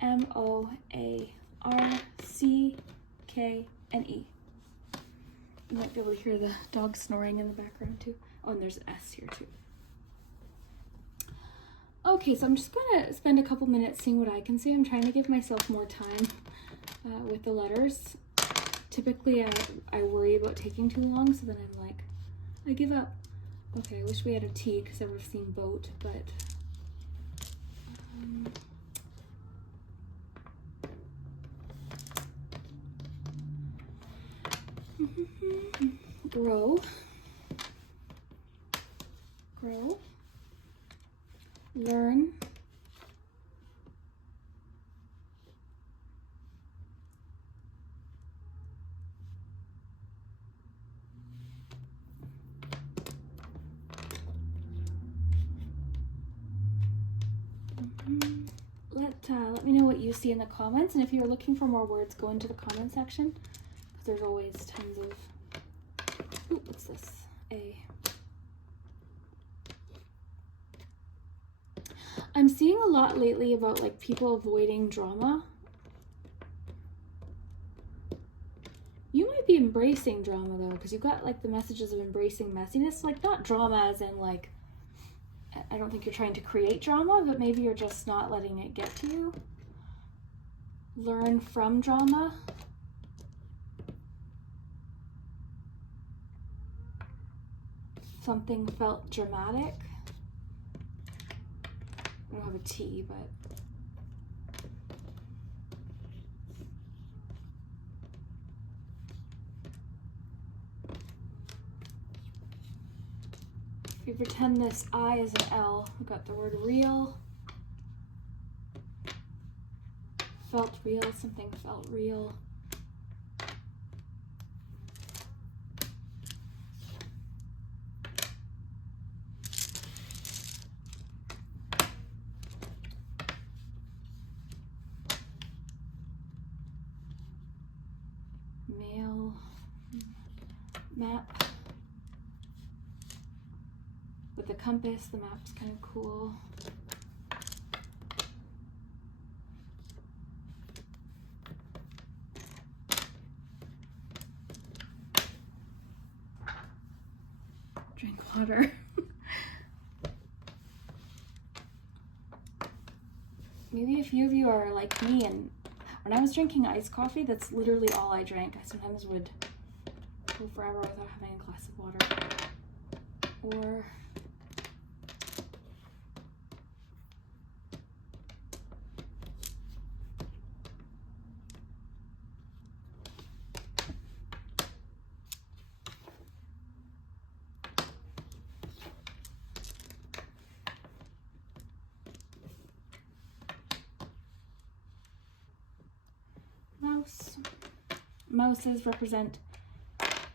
M O A R C K N E. You might be able to hear the dog snoring in the background too. Oh, and there's an S here too. Okay, so I'm just gonna spend a couple minutes seeing what I can see. I'm trying to give myself more time with the letters. Typically, I worry about taking too long, so then I'm like, I give up. Okay, I wish we had a T because I would have seen boat, but grow, learn, let me know what you see in the comments, and if you're looking for more words, go into the comment section because there's always tons of. Ooh, what's this? I'm seeing a lot lately about like people avoiding drama. You might be embracing drama though, because you've got like the messages of embracing messiness, like not drama as in like, I don't think you're trying to create drama, but maybe you're just not letting it get to you. Learn from drama. Something felt dramatic. I don't have a T, but if you pretend this I is an L, we've got the word real. Felt real, something felt real. Mail, map. With the compass, the map's kind of cool. Drink water. Maybe a few of you are like me, and when I was drinking iced coffee, that's literally all I drank. I sometimes would go forever without having a glass of water. Or mouse. Mouses represent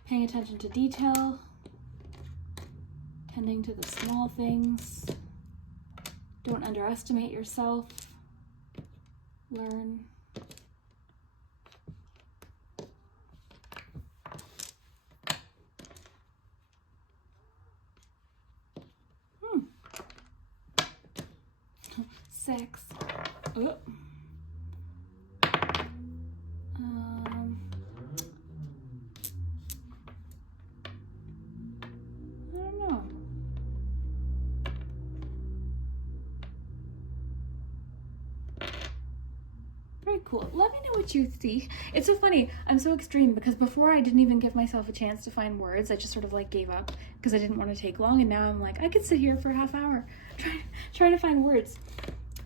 paying attention to detail, tending to the small things. Don't underestimate yourself. Learn. Sex. Oh. I don't know. Very cool. Let me know what you see. It's so funny. I'm so extreme because before I didn't even give myself a chance to find words. I just sort of like gave up because I didn't want to take long. And now I'm like, I could sit here for a half hour trying to find words.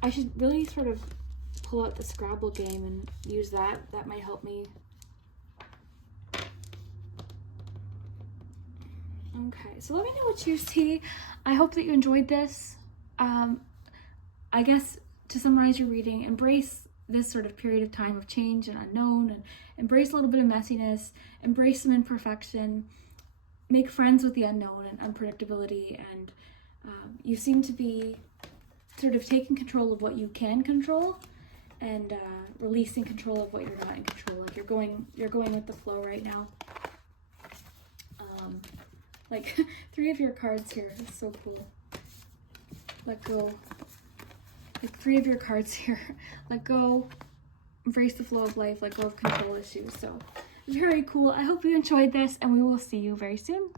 I should really sort of pull out the Scrabble game and use that. That might help me. Okay, so let me know what you see. I hope that you enjoyed this. I guess to summarize your reading, embrace this sort of period of time of change and unknown, and embrace a little bit of messiness, embrace some imperfection, make friends with the unknown and unpredictability, and you seem to be sort of taking control of what you can control and releasing control of what you're not in control of. You're going with the flow right now. Like 3 of your cards here. It's so cool. Let go. Like 3 of your cards here. Let go. Embrace the flow of life. Let go of control issues. So very cool. I hope you enjoyed this, and we will see you very soon.